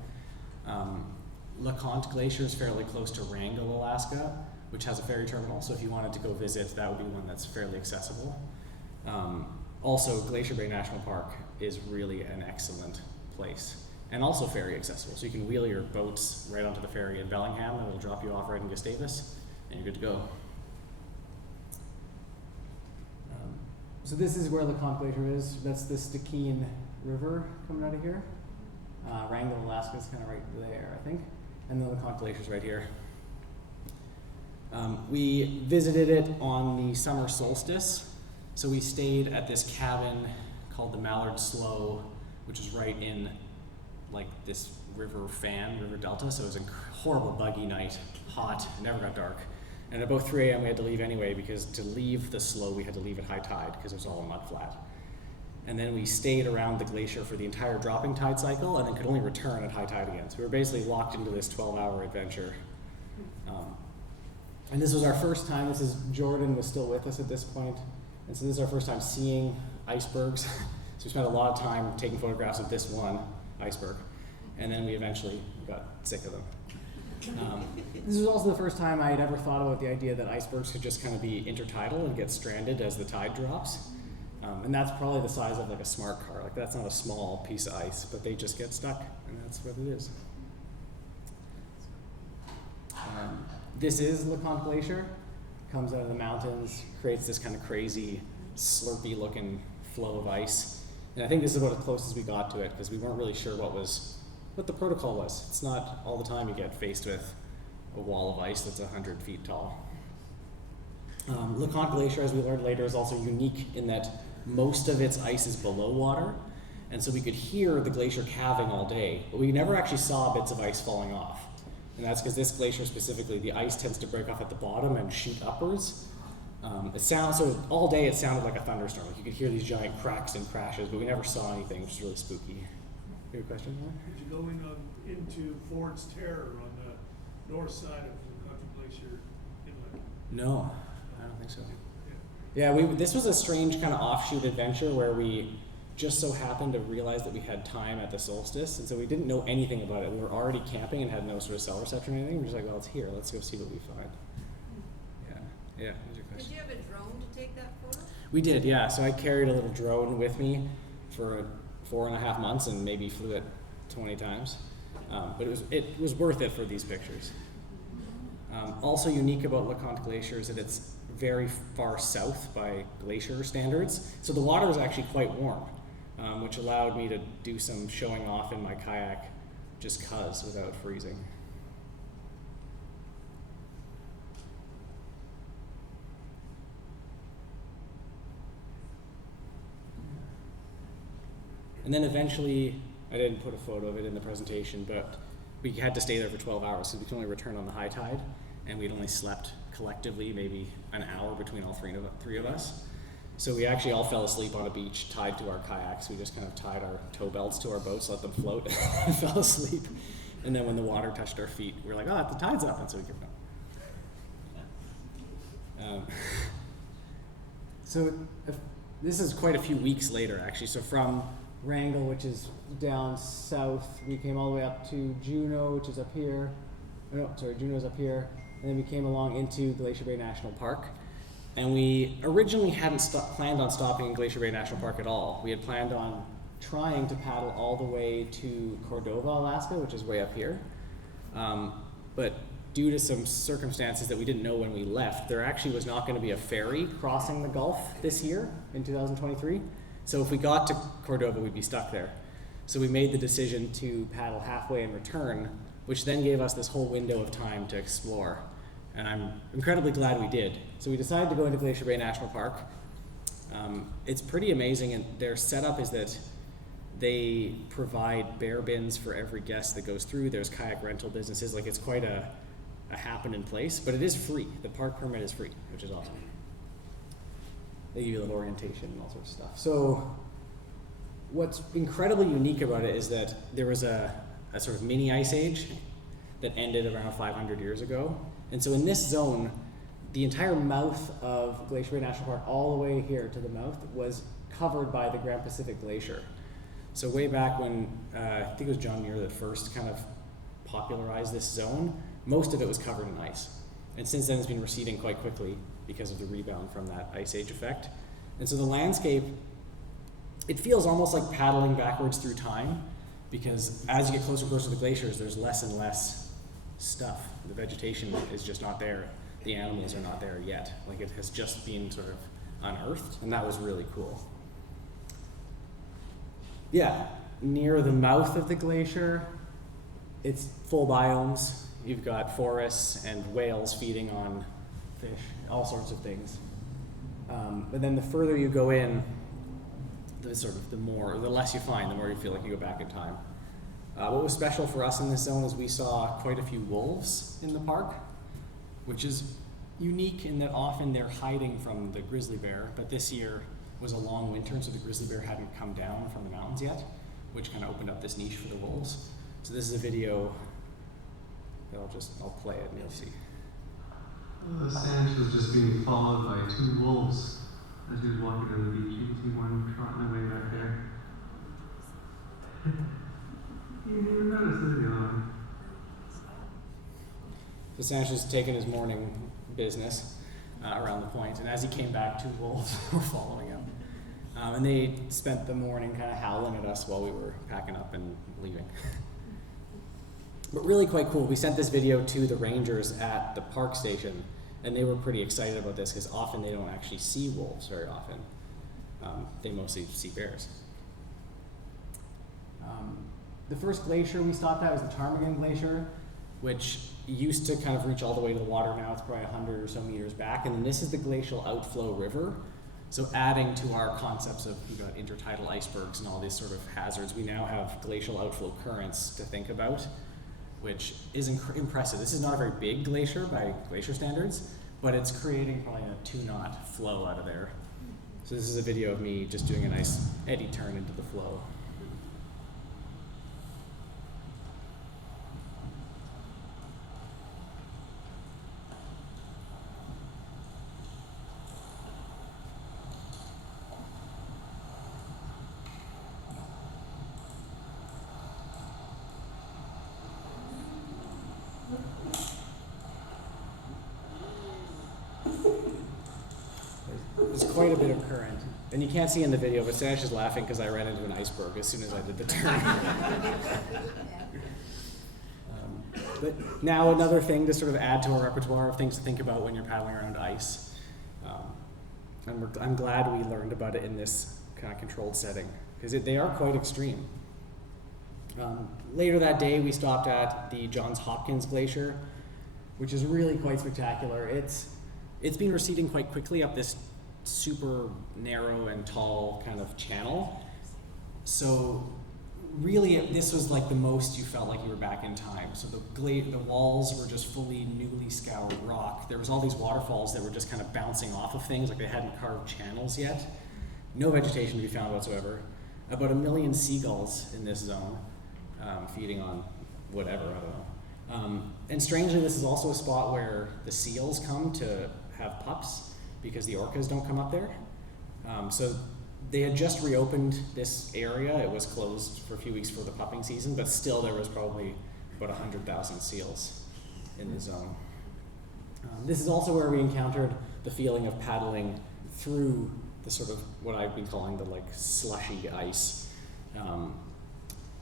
LeConte Glacier is fairly close to Wrangell, Alaska, which has a ferry terminal, so if you wanted to go visit, that would be one that's fairly accessible. Also, Glacier Bay National Park is really an excellent place, and also ferry accessible. So you can wheel your boats right onto the ferry in Bellingham, and it'll drop you off right in Gustavus, and you're good to go. So this is where LeConte Glacier is. That's the Stikine River coming out of here. Wrangell, Alaska is kind of right there, I think. And the LeConte Glacier is right here. We visited it on the summer solstice. So we stayed at this cabin called the Mallard Slough, which is right in like this river delta, so it was a horrible buggy night, hot, it never got dark. And at about 3 a.m. we had to leave anyway, because to leave the slough we had to leave at high tide because it was all a mud flat. And then we stayed around the glacier for the entire dropping tide cycle and then could only return at high tide again. So we were basically locked into this 12-hour adventure. And this was our first time. Jordan was still with us at this point. And so this is our first time seeing icebergs. So we spent a lot of time taking photographs of this one iceberg. And then we eventually got sick of them. This was also the first time I had ever thought about the idea that icebergs could just kind of be intertidal and get stranded as the tide drops. And that's probably the size of like a smart car. Like that's not a small piece of ice, but they just get stuck, and that's what it is. This is LeConte Glacier. Comes out of the mountains, creates this kind of crazy, slurpy looking flow of ice. And I think this is about as close as we got to it, because we weren't really sure what the protocol was. It's not all the time you get faced with a wall of ice that's 100 feet tall. LeConte Glacier, as we learned later, is also unique in that most of its ice is below water, and so we could hear the glacier calving all day, but we never actually saw bits of ice falling off. And that's because this glacier specifically, the ice tends to break off at the bottom and shoot upwards. So all day it sounded like a thunderstorm. Like you could hear these giant cracks and crashes, but we never saw anything, which was really spooky. You have a question? Did you go into Ford's Terror on the north side of the Country Glacier Inlet? No, I don't think so. Yeah, this was a strange kind of offshoot adventure where we just so happened to realize that we had time at the solstice, and so we didn't know anything about it. We were already camping and had no sort of cell reception or anything. We're just like, well, it's here. Let's go see what we find. Yeah. Here's your Did question. you have a drone to take that photo? We did, yeah. So I carried a little drone with me for 4.5 months and maybe flew it 20 times. But it was worth it for these pictures. Also unique about LeConte Glacier is that it's very far south by glacier standards. So the water was actually quite warm, which allowed me to do some showing off in my kayak just cause without freezing. And then eventually, I didn't put a photo of it in the presentation, but we had to stay there for 12 hours, so we could only return on the high tide, and we'd only slept collectively maybe an hour between all three of us. So we actually all fell asleep on a beach tied to our kayaks. We just kind of tied our tow belts to our boats, let them float, and fell asleep. And then when the water touched our feet, we were like, oh, the tide's up, and so we kept going. So this is quite a few weeks later, actually. So from Wrangell, which is down south, we came all the way up to Juneau, which is up here. Juneau's up here. And then we came along into Glacier Bay National Park. And we originally hadn't planned on stopping in Glacier Bay National Park at all. We had planned on trying to paddle all the way to Cordova, Alaska, which is way up here. But due to some circumstances that we didn't know when we left, there actually was not going to be a ferry crossing the Gulf this year in 2023. So if we got to Cordova, we'd be stuck there. So we made the decision to paddle halfway and return, which then gave us this whole window of time to explore. And I'm incredibly glad we did. So we decided to go into Glacier Bay National Park. It's pretty amazing, and their setup is that they provide bear bins for every guest that goes through. There's kayak rental businesses. Like, it's quite a happening place, but it is free. The park permit is free, which is awesome. They give you a little orientation and all sorts of stuff. So what's incredibly unique about it is that there was a sort of mini ice age that ended around 500 years ago. And so in this zone, the entire mouth of Glacier Bay National Park, all the way here to the mouth, was covered by the Grand Pacific Glacier. So way back when, I think it was John Muir that first kind of popularized this zone, most of it was covered in ice. And since then it's been receding quite quickly because of the rebound from that ice age effect. And so the landscape, it feels almost like paddling backwards through time, because as you get closer and closer to the glaciers, there's less and less stuff. The vegetation is just not there. The animals are not there yet. Like, it has just been sort of unearthed, and that was really cool. Yeah, near the mouth of the glacier, it's full biomes. You've got forests and whales feeding on fish, all sorts of things. But then the further you go in, the less you find, the more you feel like you go back in time. What was special for us in this zone is we saw quite a few wolves in the park, which is unique in that often they're hiding from the grizzly bear, but this year was a long winter, and so the grizzly bear hadn't come down from the mountains yet, which kind of opened up this niche for the wolves. So this is a video that I'll play it and you'll see. Sanesh was just being followed by 2 wolves as he was walking on the beach. You can see one trotting away back there. You didn't even notice this, the other one. So Sanesh was taking his morning business around the point, and as he came back, 2 wolves were following him. And they spent the morning kind of howling at us while we were packing up and leaving. But really quite cool. We sent this video to the rangers at the park station, and they were pretty excited about this because often they don't actually see wolves very often. They mostly see bears. The first glacier we stopped at was the Ptarmigan Glacier, which used to kind of reach all the way to the water. Now it's probably 100 or so meters back. And then this is the glacial outflow river. So adding to our concepts of intertidal icebergs and all these sort of hazards, we now have glacial outflow currents to think about, which is impressive. This is not a very big glacier by glacier standards, but it's creating probably a 2-knot flow out of there. So this is a video of me just doing a nice eddy turn into the flow. There's quite a bit of current. And you can't see in the video, but Sanesh is laughing because I ran into an iceberg as soon as I did the turn. But now another thing to sort of add to our repertoire of things to think about when you're paddling around ice. And I'm glad we learned about it in this kind of controlled setting because they are quite extreme. Later that day, we stopped at the Johns Hopkins Glacier, which is really quite spectacular. It's been receding quite quickly up this super narrow and tall kind of channel. So really, this was like the most you felt like you were back in time. So the walls were just fully newly scoured rock. There was all these waterfalls that were just kind of bouncing off of things, like they hadn't carved channels yet. No vegetation to be found whatsoever. About 1 million seagulls in this zone, feeding on whatever, I don't know. And strangely, this is also a spot where the seals come to have pups because the orcas don't come up there. So they had just reopened this area. It was closed for a few weeks for the pupping season, but still there was probably about 100,000 seals in the zone. This is also where we encountered the feeling of paddling through the sort of what I've been calling the like slushy ice.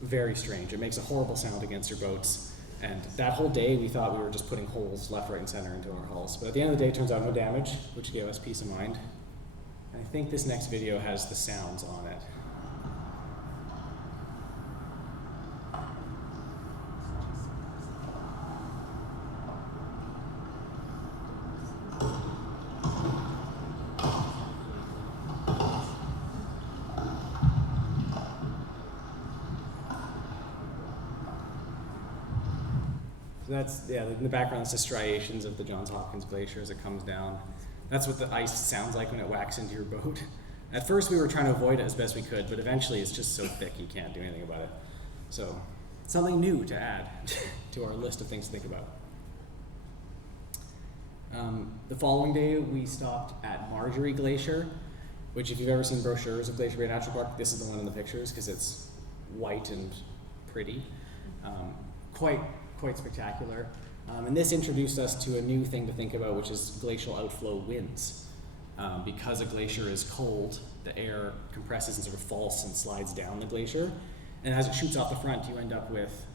Very strange. It makes a horrible sound against your boats. And that whole day, we thought we were just putting holes left, right, and center into our hulls. But at the end of the day, it turns out no damage, which gave us peace of mind. And I think this next video has the sounds on it. So that's, in the background, it's the striations of the Johns Hopkins Glacier as it comes down. That's what the ice sounds like when it whacks into your boat. At first we were trying to avoid it as best we could, but eventually it's just so thick you can't do anything about it. So, something new to add to our list of things to think about. The following day we stopped at Marjorie Glacier, which if you've ever seen brochures of Glacier Bay National Park, this is the one in the pictures because it's white and pretty. Quite spectacular. And this introduced us to a new thing to think about, which is glacial outflow winds. Because a glacier is cold, the air compresses and sort of falls and slides down the glacier. And as it shoots off the front, you end up with,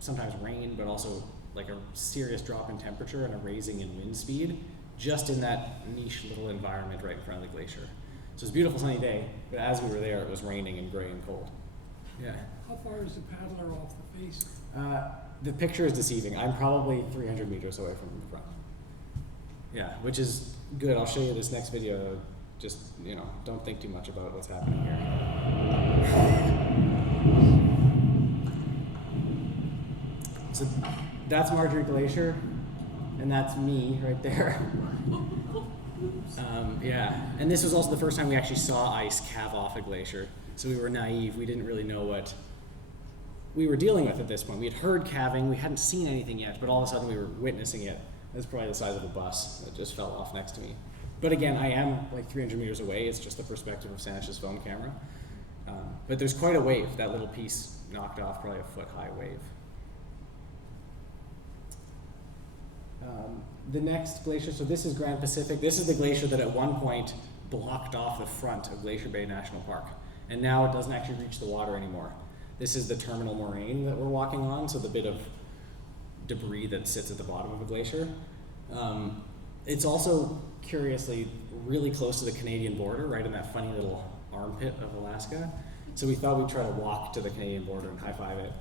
sometimes rain, but also like a serious drop in temperature and a raising in wind speed, just in that niche little environment right in front of the glacier. So it's a beautiful sunny day, but as we were there, it was raining and gray and cold. Yeah. How far is the paddler off the face? The picture is deceiving. I'm probably 300 meters away from the front. Yeah, which is good. I'll show you this next video. Just, don't think too much about what's happening here. So that's Marjorie Glacier, and that's me right there. Yeah, and this was also the first time we actually saw ice calve off a glacier. So we were naive. We didn't really know what we were dealing with at this point. We had heard calving. We hadn't seen anything yet, but all of a sudden we were witnessing it. It was probably the size of a bus that just fell off next to me. But again, I am like 300 meters away. It's just the perspective of Sanesh's phone camera. But there's quite a wave. That little piece knocked off probably a foot-high wave. The next glacier, so this is Grand Pacific. This is the glacier that at one point blocked off the front of Glacier Bay National Park. And now it doesn't actually reach the water anymore. This is the terminal moraine that we're walking on, so the bit of debris that sits at the bottom of a glacier. It's also, curiously, really close to the Canadian border, right in that funny little armpit of Alaska. So we thought we'd try to walk to the Canadian border and high-five it.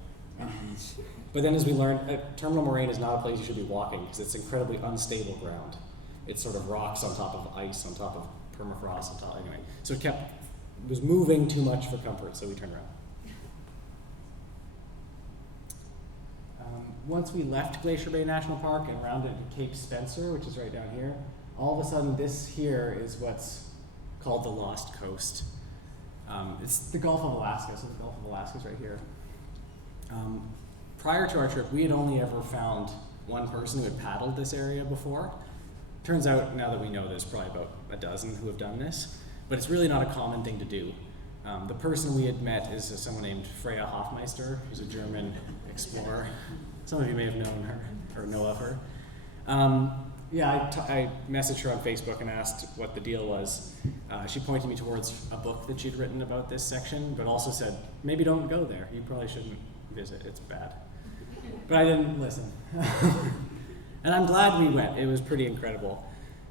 But then as we learned, terminal moraine is not a place you should be walking because it's incredibly unstable ground. It's sort of rocks on top of ice, on top of permafrost, on top, anyway. So it was moving too much for comfort, so we turned around. Once we left Glacier Bay National Park and rounded to Cape Spencer, which is right down here, all of a sudden this here is what's called the Lost Coast. It's the Gulf of Alaska, so the Gulf of Alaska is right here. Prior to our trip, we had only ever found one person who had paddled this area before. Turns out, now that we know, there's probably about a dozen who have done this, but it's really not a common thing to do. The person we had met is someone named Freya Hofmeister, who's a German explorer. Some of you may have known her, or know of her. I messaged her on Facebook and asked what the deal was. She pointed me towards a book that she'd written about this section, but also said, maybe don't go there. You probably shouldn't visit, it's bad. But I didn't listen. And I'm glad we went, it was pretty incredible.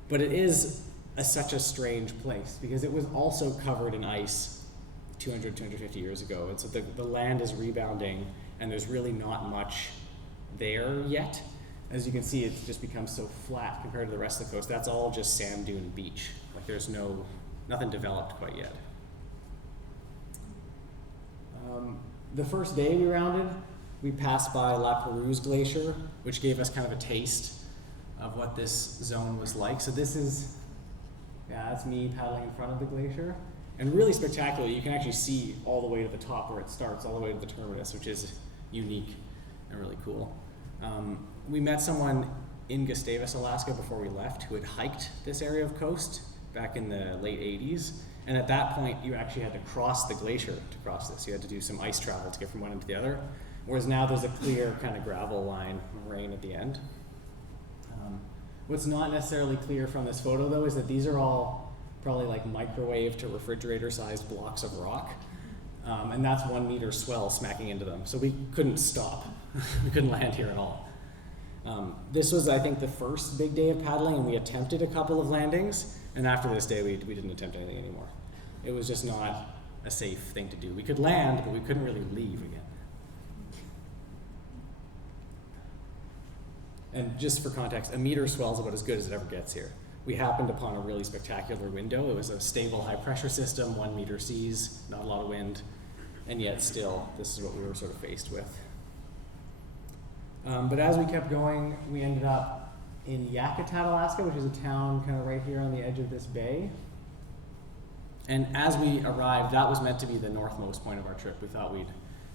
But it is such a strange place because it was also covered in ice 200, 250 years ago. And so the land is rebounding and there's really not much there yet. As you can see, it's just become so flat compared to the rest of the coast. That's all just sand dune beach. Like there's nothing developed quite yet. The first day we rounded, we passed by La Perouse Glacier, which gave us kind of a taste of what this zone was like. So that's me paddling in front of the glacier. And really spectacular, you can actually see all the way to the top where it starts, all the way to the terminus, which is unique and really cool. We met someone in Gustavus, Alaska before we left who had hiked this area of coast back in the late 80s. And at that point, you actually had to cross the glacier to cross this. You had to do some ice travel to get from one end to the other. Whereas now there's a clear kind of gravel line moraine at the end. What's not necessarily clear from this photo though is that these are all probably like microwave to refrigerator sized blocks of rock. And that's 1 meter swell smacking into them. So we couldn't stop. We couldn't land here at all. This was, I think, the first big day of paddling, and we attempted a couple of landings. And after this day, we didn't attempt anything anymore. It was just not a safe thing to do. We could land, but we couldn't really leave again. And just for context, 1 meter swell is about as good as it ever gets here. We happened upon a really spectacular window. It was a stable high pressure system, 1 meter seas, not a lot of wind, and yet still, this is what we were sort of faced with. But as we kept going, we ended up in Yakutat, Alaska, which is a town kind of right here on the edge of this bay. And as we arrived, that was meant to be the northmost point of our trip. We thought we'd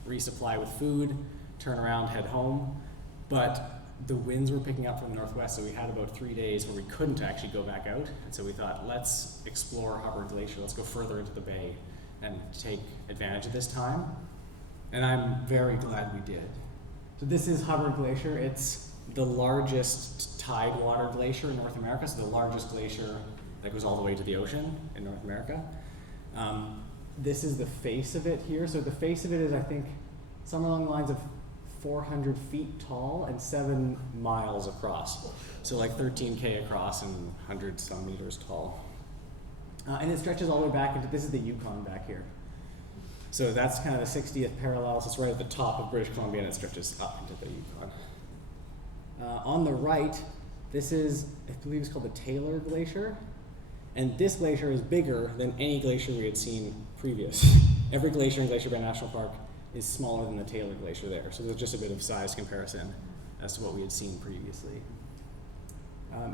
resupply with food, turn around, head home, but the winds were picking up from the northwest, so we had about 3 days where we couldn't actually go back out. And so we thought, let's explore Hubbard Glacier, let's go further into the bay and take advantage of this time. And I'm very glad we did. So this is Hubbard Glacier. It's the largest tidewater glacier in North America, so the largest glacier that goes all the way to the ocean in North America. This is the face of it here. So the face of it is, I think, somewhere along the lines of 400 feet tall and 7 miles across. So like 13K across and 100 some meters tall. And it stretches all the way back into, this is the Yukon back here. So that's kind of the 60th parallel, so it's right at the top of British Columbia and it stretches up into the Yukon. On the right, this is, I believe it's called the Taylor Glacier. And this glacier is bigger than any glacier we had seen previous. Every glacier in Glacier Bay National Park is smaller than the Taylor Glacier there. So there's just a bit of size comparison as to what we had seen previously.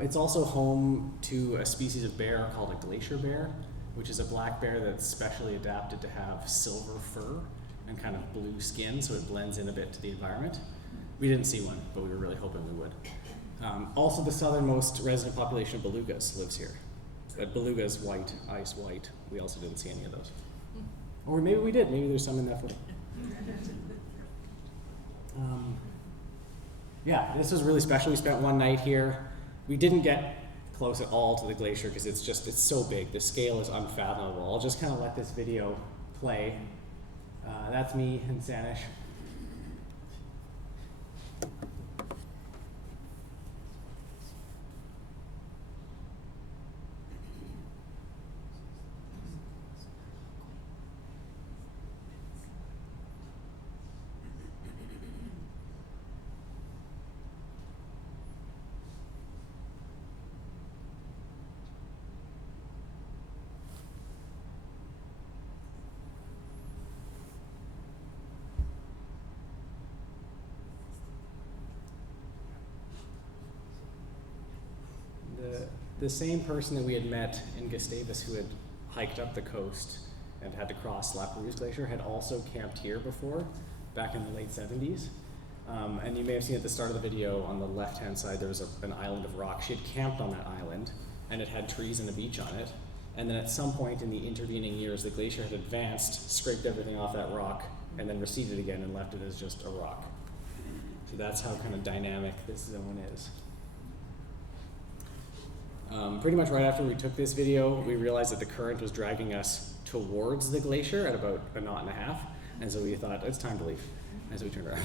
It's also home to a species of bear called a glacier bear, which is a black bear that's specially adapted to have silver fur and kind of blue skin, so it blends in a bit to the environment. We didn't see one, but we were really hoping we would. Also, the southernmost resident population of belugas lives here. But belugas white, ice white. We also didn't see any of those. Or maybe we did. Maybe there's some in that footage. Yeah, this was really special. We spent one night here. We didn't get close at all to the glacier because it's so big. The scale is unfathomable. I'll just kind of let this video play. That's me and Sanesh. The same person that we had met in Gustavus who had hiked up the coast and had to cross La Perouse Glacier had also camped here before, back in the late 70s. And you may have seen at the start of the video on the left-hand side there was an island of rock. She had camped on that island and it had trees and a beach on it. And then at some point in the intervening years, the glacier had advanced, scraped everything off that rock, and then receded again and left it as just a rock. So that's how kind of dynamic this zone is. Pretty much right after we took this video, we realized that the current was dragging us towards the glacier at about 1.5 knots. And so we thought, it's time to leave. And so we turned around.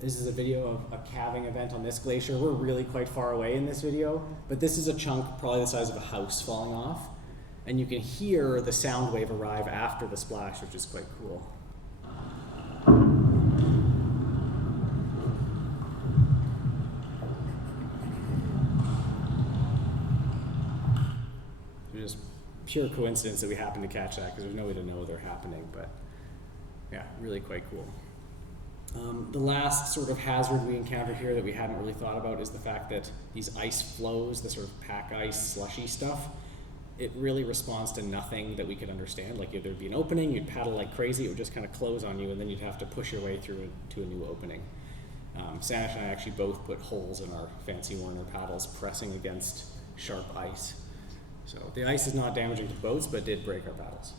This is a video of a calving event on this glacier. We're really quite far away in this video, but this is a chunk probably the size of a house falling off. And you can hear the sound wave arrive after the splash, which is quite cool. Just pure coincidence that we happened to catch that because there's no way to know they're happening, but yeah, really quite cool. The last sort of hazard we encountered here that we hadn't really thought about is the fact that these ice flows, the sort of pack ice, slushy stuff, it really responds to nothing that we could understand. Like if there'd be an opening, you'd paddle like crazy, it would just kind of close on you, and then you'd have to push your way through to a new opening. Sanesh and I actually both put holes in our fancy Warner paddles pressing against sharp ice. So the ice is not damaging to boats, but did break our paddles.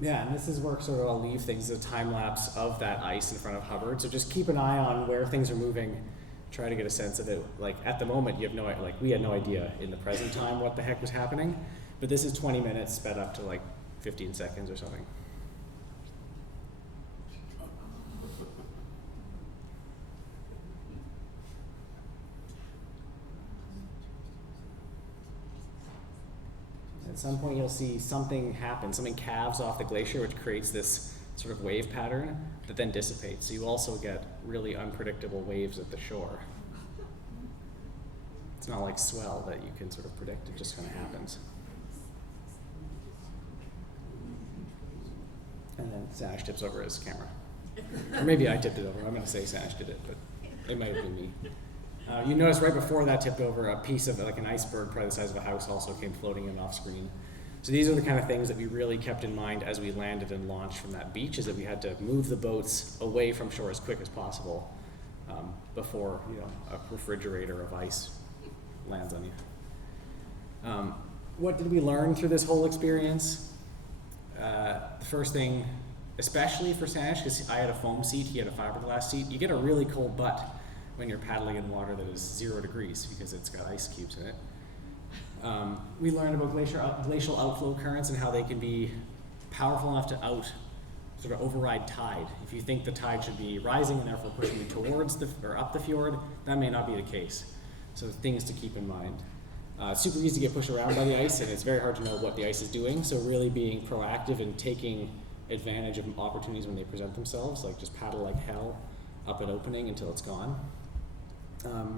Yeah, and this is where sort of I'll leave things as a time lapse of that ice in front of Hubbard. So just keep an eye on where things are moving. Try to get a sense of it. Like at the moment, you have we had no idea in the present time what the heck was happening. But this is 20 minutes sped up to like 15 seconds or something. At some point you'll see something happen, something calves off the glacier, which creates this sort of wave pattern that then dissipates. So you also get really unpredictable waves at the shore. It's not like swell that you can sort of predict, it just kind of happens. And then Sanesh tips over his camera. Or maybe I tipped it over, I'm gonna say Sanesh did it, but it might have been me. You notice right before that tipped over, a piece of like an iceberg, probably the size of a house, also came floating in off screen. So these are the kind of things that we really kept in mind as we landed and launched from that beach, is that we had to move the boats away from shore as quick as possible before a refrigerator of ice lands on you. What did we learn through this whole experience? The first thing, especially for Sanesh, because I had a foam seat, he had a fiberglass seat, you get a really cold butt when you're paddling in water that is 0 degrees because it's got ice cubes in it. We learned about glacial outflow currents and how they can be powerful enough to sort of override tide. If you think the tide should be rising and therefore pushing you towards or up the fjord, that may not be the case. So things to keep in mind. It's super easy to get pushed around by the ice, and it's very hard to know what the ice is doing. So really being proactive and taking advantage of opportunities when they present themselves, like just paddle like hell up an opening until it's gone.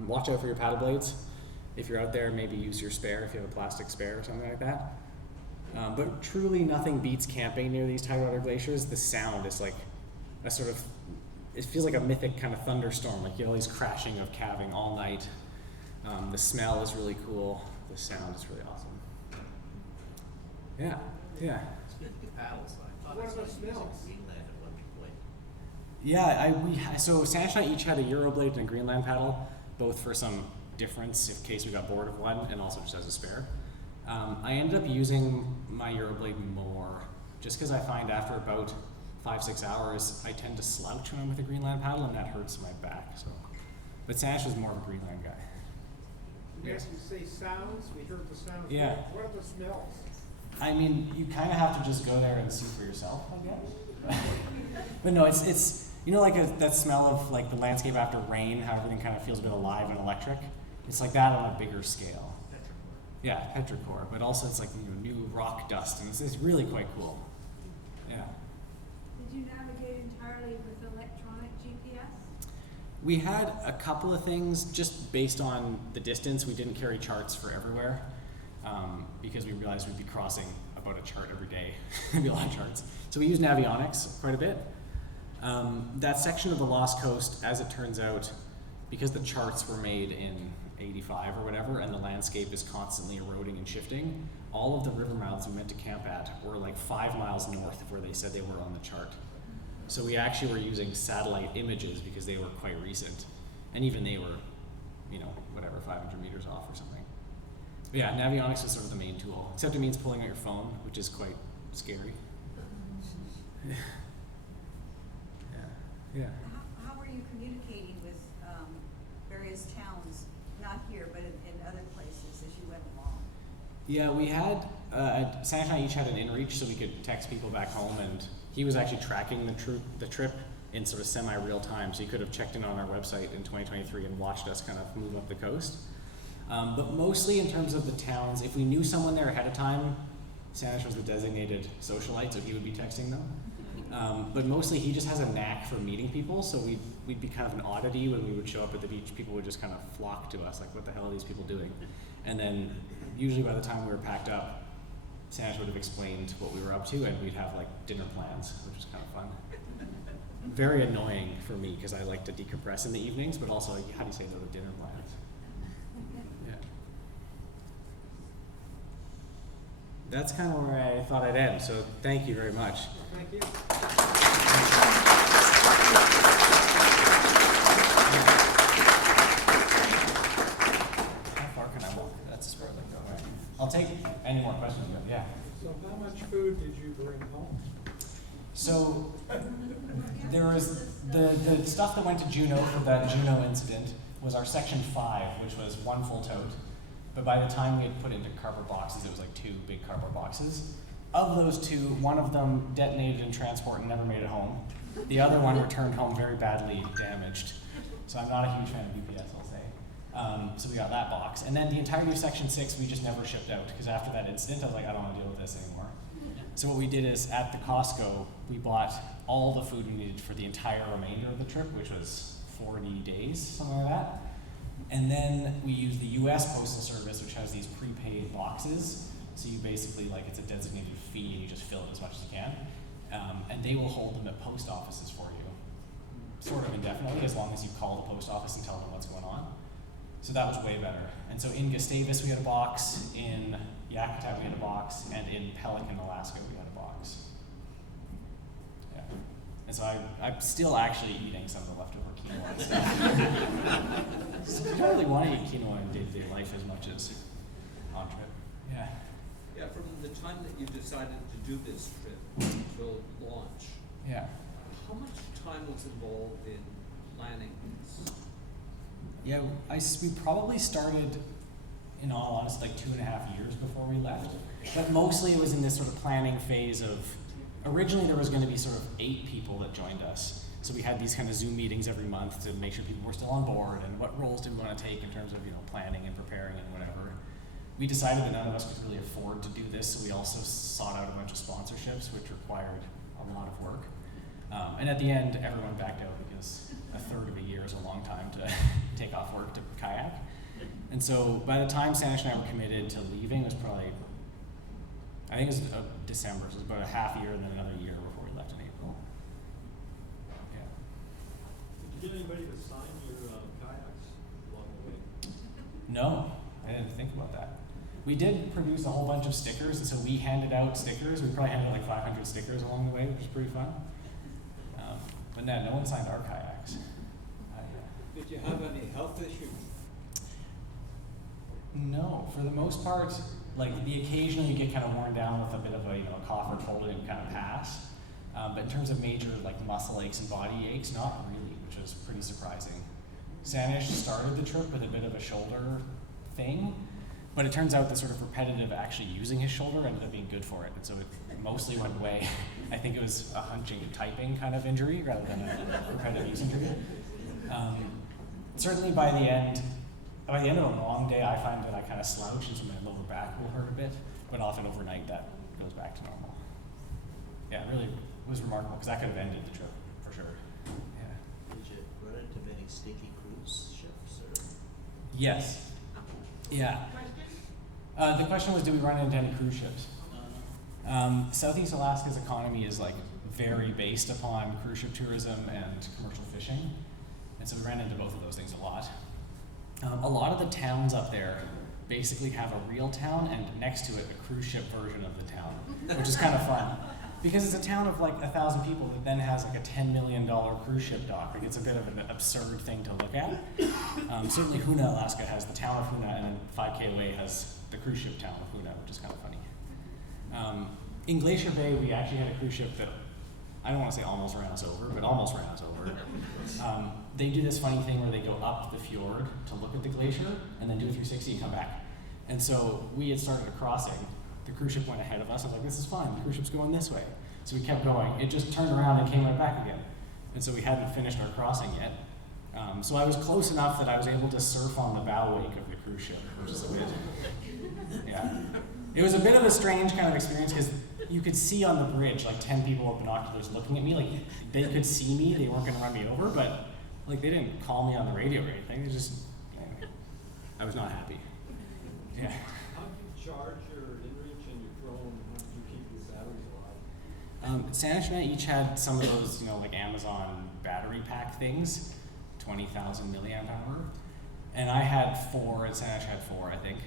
Watch out for your paddle blades. If you're out there, maybe use your spare if you have a plastic spare or something like that. But truly nothing beats camping near these tidewater glaciers. The sound is like a sort of, it feels like a mythic kind of thunderstorm, like you know, all these crashing of calving all night. The smell is really cool. The sound is really awesome. Yeah, yeah. Speaking of paddles, I thought What I saw about you using smells? Greenland at one point. Yeah, so Sanesh and I each had a Euroblade and a Greenland paddle, both for some difference in case we got bored of one, and also just as a spare. I ended up using my Euroblade more, just because I find after about 5-6 hours, I tend to slouch when I'm with a Greenland paddle, and that hurts my back. So, but Sanesh was more of a Greenland guy. Yes, you say sounds, we heard the sounds. Yeah. What are the smells? I mean, you kind of have to just go there and see for yourself, I guess. But no, it's you know, like that smell of like the landscape after rain, how everything kind of feels a bit alive and electric. It's like that on a bigger scale. Yeah, petrichor, but also it's like new rock dust, and it's really quite cool. Yeah. Did you navigate entirely with electronic GPS? We had a couple of things just based on the distance. We didn't carry charts for everywhere because we realized we'd be crossing about a chart every day. It'd be a lot of charts. So we used Navionics quite a bit. That section of the Lost Coast, as it turns out, because the charts were made in 85 or whatever, and the landscape is constantly eroding and shifting, all of the river mouths we meant to camp at were like 5 miles north of where they said they were on the chart. So we actually were using satellite images because they were quite recent. And even they were, you know, whatever, 500 meters off or something. But yeah, Navionics is sort of the main tool, except it means pulling out your phone, which is quite scary. Yeah. Yeah. How were you communicating with various towns, not here, but in other places as you went along? Yeah, we had, Sanesh and I each had an inReach so we could text people back home, and he was actually tracking the trip in sort of semi-real time, so he could have checked in on our website in 2023 and watched us kind of move up the coast. But mostly in terms of the towns, if we knew someone there ahead of time, Sanesh was the designated socialite, so he would be texting them. But mostly he just has a knack for meeting people, so we'd be kind of an oddity when we would show up at the beach. People would just kind of flock to us, like, what the hell are these people doing? And then usually by the time we were packed up, Sanesh would have explained what we were up to, and we'd have like dinner plans, which was kind of fun. Very annoying for me because I like to decompress in the evenings, but also, like, how do you say no to dinner plans? Yeah. That's kind of where I thought I'd end, so thank you very much. Thank you. How far can I walk? That's as far as I can go. Right? I'll take any more questions, but yeah. So how much food did you bring home? So there was the stuff that went to Juneau for that Juneau incident was our section 5, which was 1 full tote. But by the time we had put it into cardboard boxes, it was like 2 big cardboard boxes. Of those 2, one of them detonated in transport and never made it home. The other one returned home very badly damaged. So I'm not a huge fan of UPS, I'll say. So we got that box. And then the entirety of section 6 we just never shipped out because after that incident I was like, I don't want to deal with this anymore. So what we did is at the Costco, we bought all the food we needed for the entire remainder of the trip, which was 40 days, something like that. And then we used the US Postal Service, which has these prepaid boxes. So you basically, like, it's a designated fee and you just fill it as much as you can. And they will hold them at post offices for you, sort of indefinitely, as long as you call the post office and tell them what's going on. So that was way better. And so in Gustavus we had a box, in Yakutat we had a box, and in Pelican, Alaska we had a box. Yeah. And so I'm still actually eating some of the leftover quinoa and stuff. So I don't really want to eat quinoa in day-to-day life as much as on trip. Yeah. Yeah, from the time that you decided to do this trip until launch, Yeah. how much time was involved in planning this? Yeah, we probably started, in all honesty, like 2.5 years before we left. But mostly it was in this sort of planning phase of, originally there was going to be sort of 8 people that joined us. So we had these kind of Zoom meetings every month to make sure people were still on board and what roles did we want to take in terms of, you know, planning and preparing and whatever. We decided that none of us could really afford to do this, so we also sought out a bunch of sponsorships, which required a lot of work. And at the end, everyone backed out because a third of a year is a long time to take off work to kayak. And so by the time Sanesh and I were committed to leaving, it was probably I think it was December, so it was about a half year and then another year before we left in April. Yeah. Did you get anybody to sign your kayaks along the way? No, I didn't think about that. We did produce a whole bunch of stickers, and so we handed out stickers. We probably handed out like 500 stickers along the way, which was pretty fun. But no one signed our kayaks. Did you have any health issues? No, for the most part, like occasionally you get kind of worn down with a bit of a a cough or cold and it kind of pass. But in terms of major like muscle aches and body aches, not really, which was pretty surprising. Sanesh started the trip with a bit of a shoulder thing, but it turns out the sort of repetitive actually using his shoulder ended up being good for it, and so it mostly went away. I think it was a hunching typing kind of injury rather than a repetitive use injury. Certainly by the end of a long day, I find that I kind of slouch, and so my lower back will hurt a bit, but often overnight that goes back to normal. Yeah, it really was remarkable because that could have ended the trip for sure. Yeah. Did you run into many stinky cruise ships or? Yes. Yeah. The question was, do we run into any cruise ships? Southeast Alaska's economy is like very based upon cruise ship tourism and commercial fishing, and so we ran into both of those things a lot. A lot of the towns up there basically have a real town and next to it a cruise ship version of the town, which is kind of fun. Because it's a town of like 1,000 people that then has like a $10 million cruise ship dock. Like it's a bit of an absurd thing to look at. Certainly Hoonah, Alaska has the town of Hoonah, and then 5K away has the cruise ship town of Hoonah, which is kind of funny. In Glacier Bay, we actually had a cruise ship that, I don't want to say almost ran us over, but almost ran us over. They do this funny thing where they go up the fjord to look at the glacier and then do a 360 and come back. And so we had started a crossing. The cruise ship went ahead of us. I was like, this is fine. The cruise ship's going this way. So we kept going. It just turned around and came right back again. And so we hadn't finished our crossing yet. So I was close enough that I was able to surf on the bow wake of the cruise ship, which is a bit, yeah. It was a bit of a strange kind of experience because you could see on the bridge like 10 people with binoculars looking at me. Like they could see me. They weren't going to run me over, but like they didn't call me on the radio or anything. They just, anyway, I was not happy. Yeah. How do you charge your inReach and your drone? How do you keep your batteries alive? Sanesh and I each had some of those, like Amazon battery pack things, 20,000 milliamp hour. And I had 4, and Sanesh had 4, I think.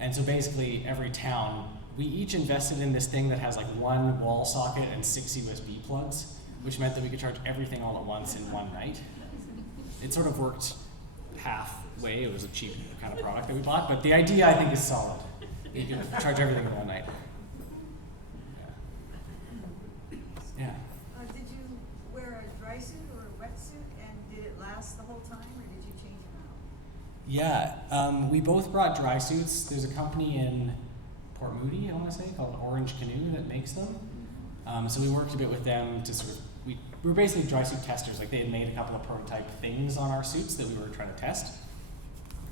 And so basically every town, we each invested in this thing that has like 1 wall socket and 6 USB plugs, which meant that we could charge everything all at once in one night. It sort of worked halfway. It was a cheap kind of product that we bought, but the idea I think is solid. You can charge everything in one night. Yeah. Did you wear a dry suit or a wetsuit, and did it last the whole time, or did you change them out? Yeah, we both brought dry suits. There's a company in Port Moody, I want to say, called Orange Canoe that makes them. So we worked a bit with them to sort of, we were basically dry suit testers. Like they had made a couple of prototype things on our suits that we were trying to test.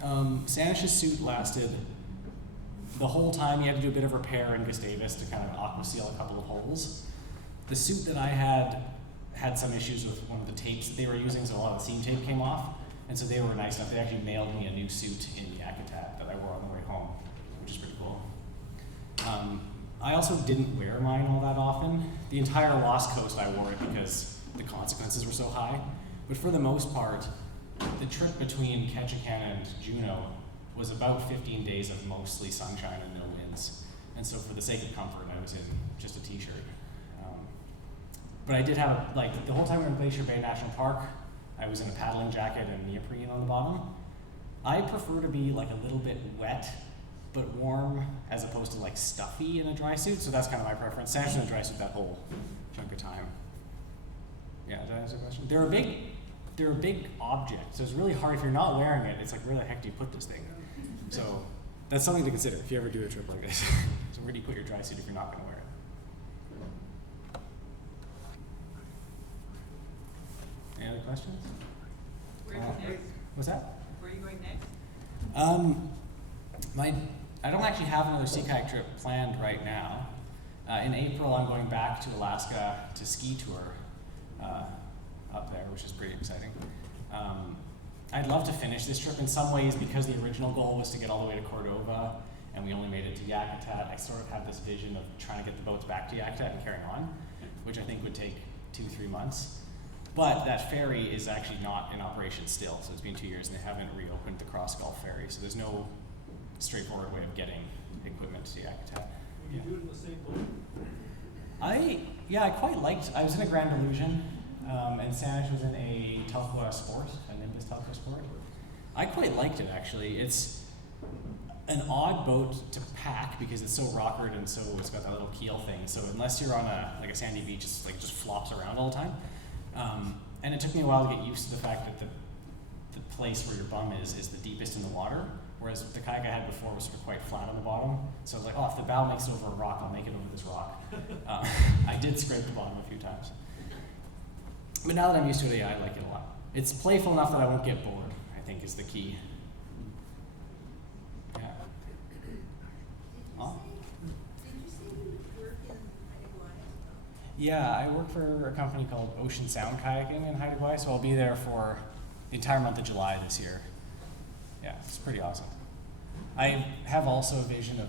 Sanesh's suit lasted the whole time. He had to do a bit of repair in Gustavus to kind of aqua seal a couple of holes. The suit that I had some issues with one of the tapes that they were using, so a lot of the seam tape came off. And so they were nice enough. They actually mailed me a new suit in Yakutat that I wore on the way home, which is pretty cool. I also didn't wear mine all that often. The entire Lost Coast I wore it because the consequences were so high. But for the most part, the trip between Ketchikan and Juneau was about 15 days of mostly sunshine and no winds. And so for the sake of comfort, I was in just a t-shirt. But I did have, the whole time we were in Glacier Bay National Park, I was in a paddling jacket and neoprene on the bottom. I prefer to be a little bit wet, but warm, as opposed to stuffy in a dry suit, so that's kind of my preference. Sanesh in a dry suit that whole chunk of time. Yeah, did I answer the question? They're a big object, so it's really hard if you're not wearing it. It's where the heck do you put this thing? So that's something to consider if you ever do a trip like this. So where do you put your dry suit if you're not going to wear it? Any other questions? Where are you going next? What's that? Where are you going next? I don't actually have another sea kayak trip planned right now. In April, I'm going back to Alaska to ski tour up there, which is pretty exciting. I'd love to finish this trip in some ways because the original goal was to get all the way to Cordova and we only made it to Yakutat, I sort of had this vision of trying to get the boats back to Yakutat and carrying on, which I think would take 2-3 months. But that ferry is actually not in operation still, so it's been 2 years and they haven't reopened the Cross Gulf ferry, so there's no straightforward way of getting equipment to Yakutat. Will you do it in the same boat? I quite liked, I was in a Grand Illusion, and Sanesh was in a Telqua Sport, a Nimbus Telqua Sport. I quite liked it actually. It's an odd boat to pack because it's so rockered and so it's got that little keel thing. So unless you're on a sandy beach, it's like just flops around all the time. And it took me a while to get used to the fact that the place where your bum is the deepest in the water, whereas the kayak I had before was sort of quite flat on the bottom. So I was like, oh, if the bow makes it over a rock, I'll make it over this rock. I did scrape the bottom a few times. But now that I'm used to it, yeah, I like it a lot. It's playful enough that I won't get bored, I think is the key. Yeah. Oh. Did you say you work in Haida Yeah, I work for a company called Ocean Sound Kayaking in Haida Gwaii, so I'll be there for the entire month of July this year. Yeah, it's pretty awesome. I have also a vision of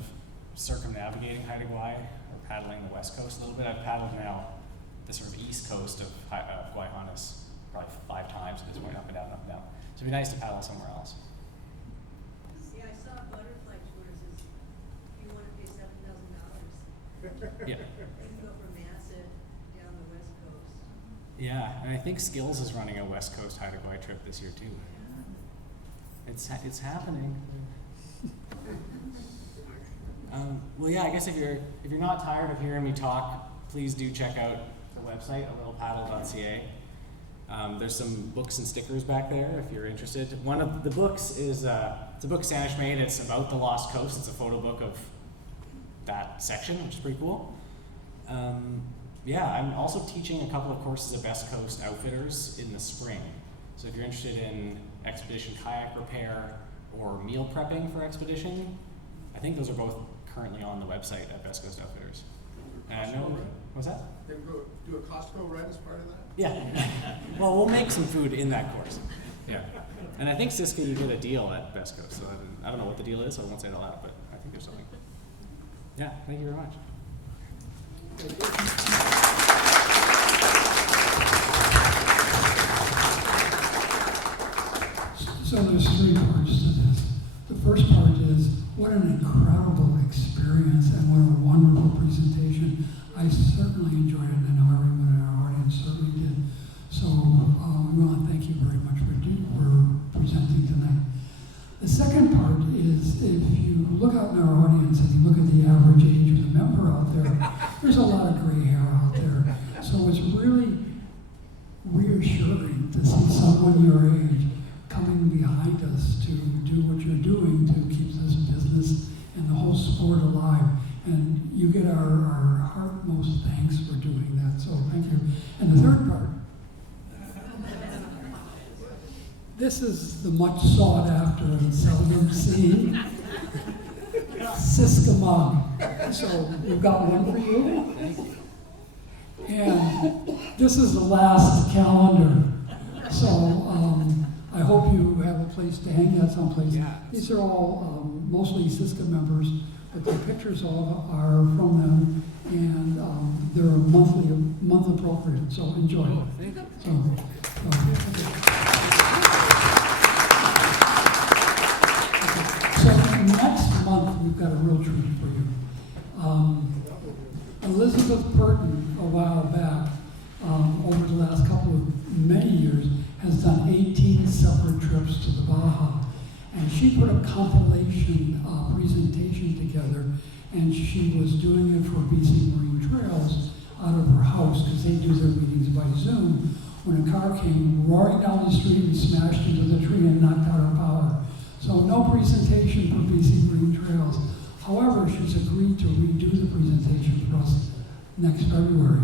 circumnavigating Haida Gwaii, or paddling the west coast a little bit. I've paddled now the sort of east coast of Guayhanas probably 5 times at this point, up and down, up and down. So it'd be nice to paddle somewhere else. See, I saw butterfly tours as you want to pay $7,000. Yeah. You can go from Masset down the west coast. Yeah, and I think Skills is running a west coast Haida Gwaii trip this year too. It's happening. Well, yeah, I guess if you're not tired of hearing me talk, please do check out the website, alittlepaddle.ca. There's some books and stickers back there if you're interested. One of the books is it's a book Sanesh made. It's about the Lost Coast. It's a photo book of that section, which is pretty cool. Yeah, I'm also teaching a couple of courses at Best Coast Outfitters in the spring. So if you're interested in expedition kayak repair or meal prepping for expedition, I think those are both currently on the website at Best Coast Outfitters. What's that? They do a Costco ride as part of that? Yeah. Well, we'll make some food in that course. Yeah. And I think, Siska, you get a deal at Best Coast, so I don't know what the deal is, so I won't say it out loud, but I think there's something. Yeah, thank you very much. So there's 3 parts to this. The first part is, what an incredible experience and what a wonderful presentation. I certainly enjoyed it, and I know everyone in our audience certainly did. So we want to thank you very much for presenting tonight. The second part is, if you look out in our audience and you look at the average age of the member out there, there's a lot of gray hair out there. So it's really reassuring to see someone your age coming behind us to do what you're doing to keep this business and the whole sport alive. And you get our heartmost thanks for doing that, so thank you. And the third part, this is the much sought after and seldom seen Siska mug. So we've got one for you. And this is the last calendar. So I hope you have a place to hang that someplace. Yeah. These are all mostly Siska members, but the pictures all are from them, and they're month appropriate. So enjoy. Oh, thank you. So next month we've got a real treat for you. Elizabeth Purton, a while back, over the last many years, has done 18 separate trips to the Baja. And she put a compilation presentation together, and she was doing it for BC Marine Trails out of her house, because they do their meetings by Zoom, when a car came roaring down the street and smashed into the tree and knocked out her power. So no presentation for BC Marine Trails. However, she's agreed to redo the presentation for us next February.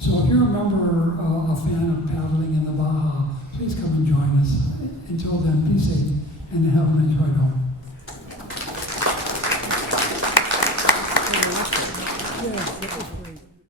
So if you're a member, a fan of paddling in the Baja, please come and join us. Until then, be safe and have a nice ride home.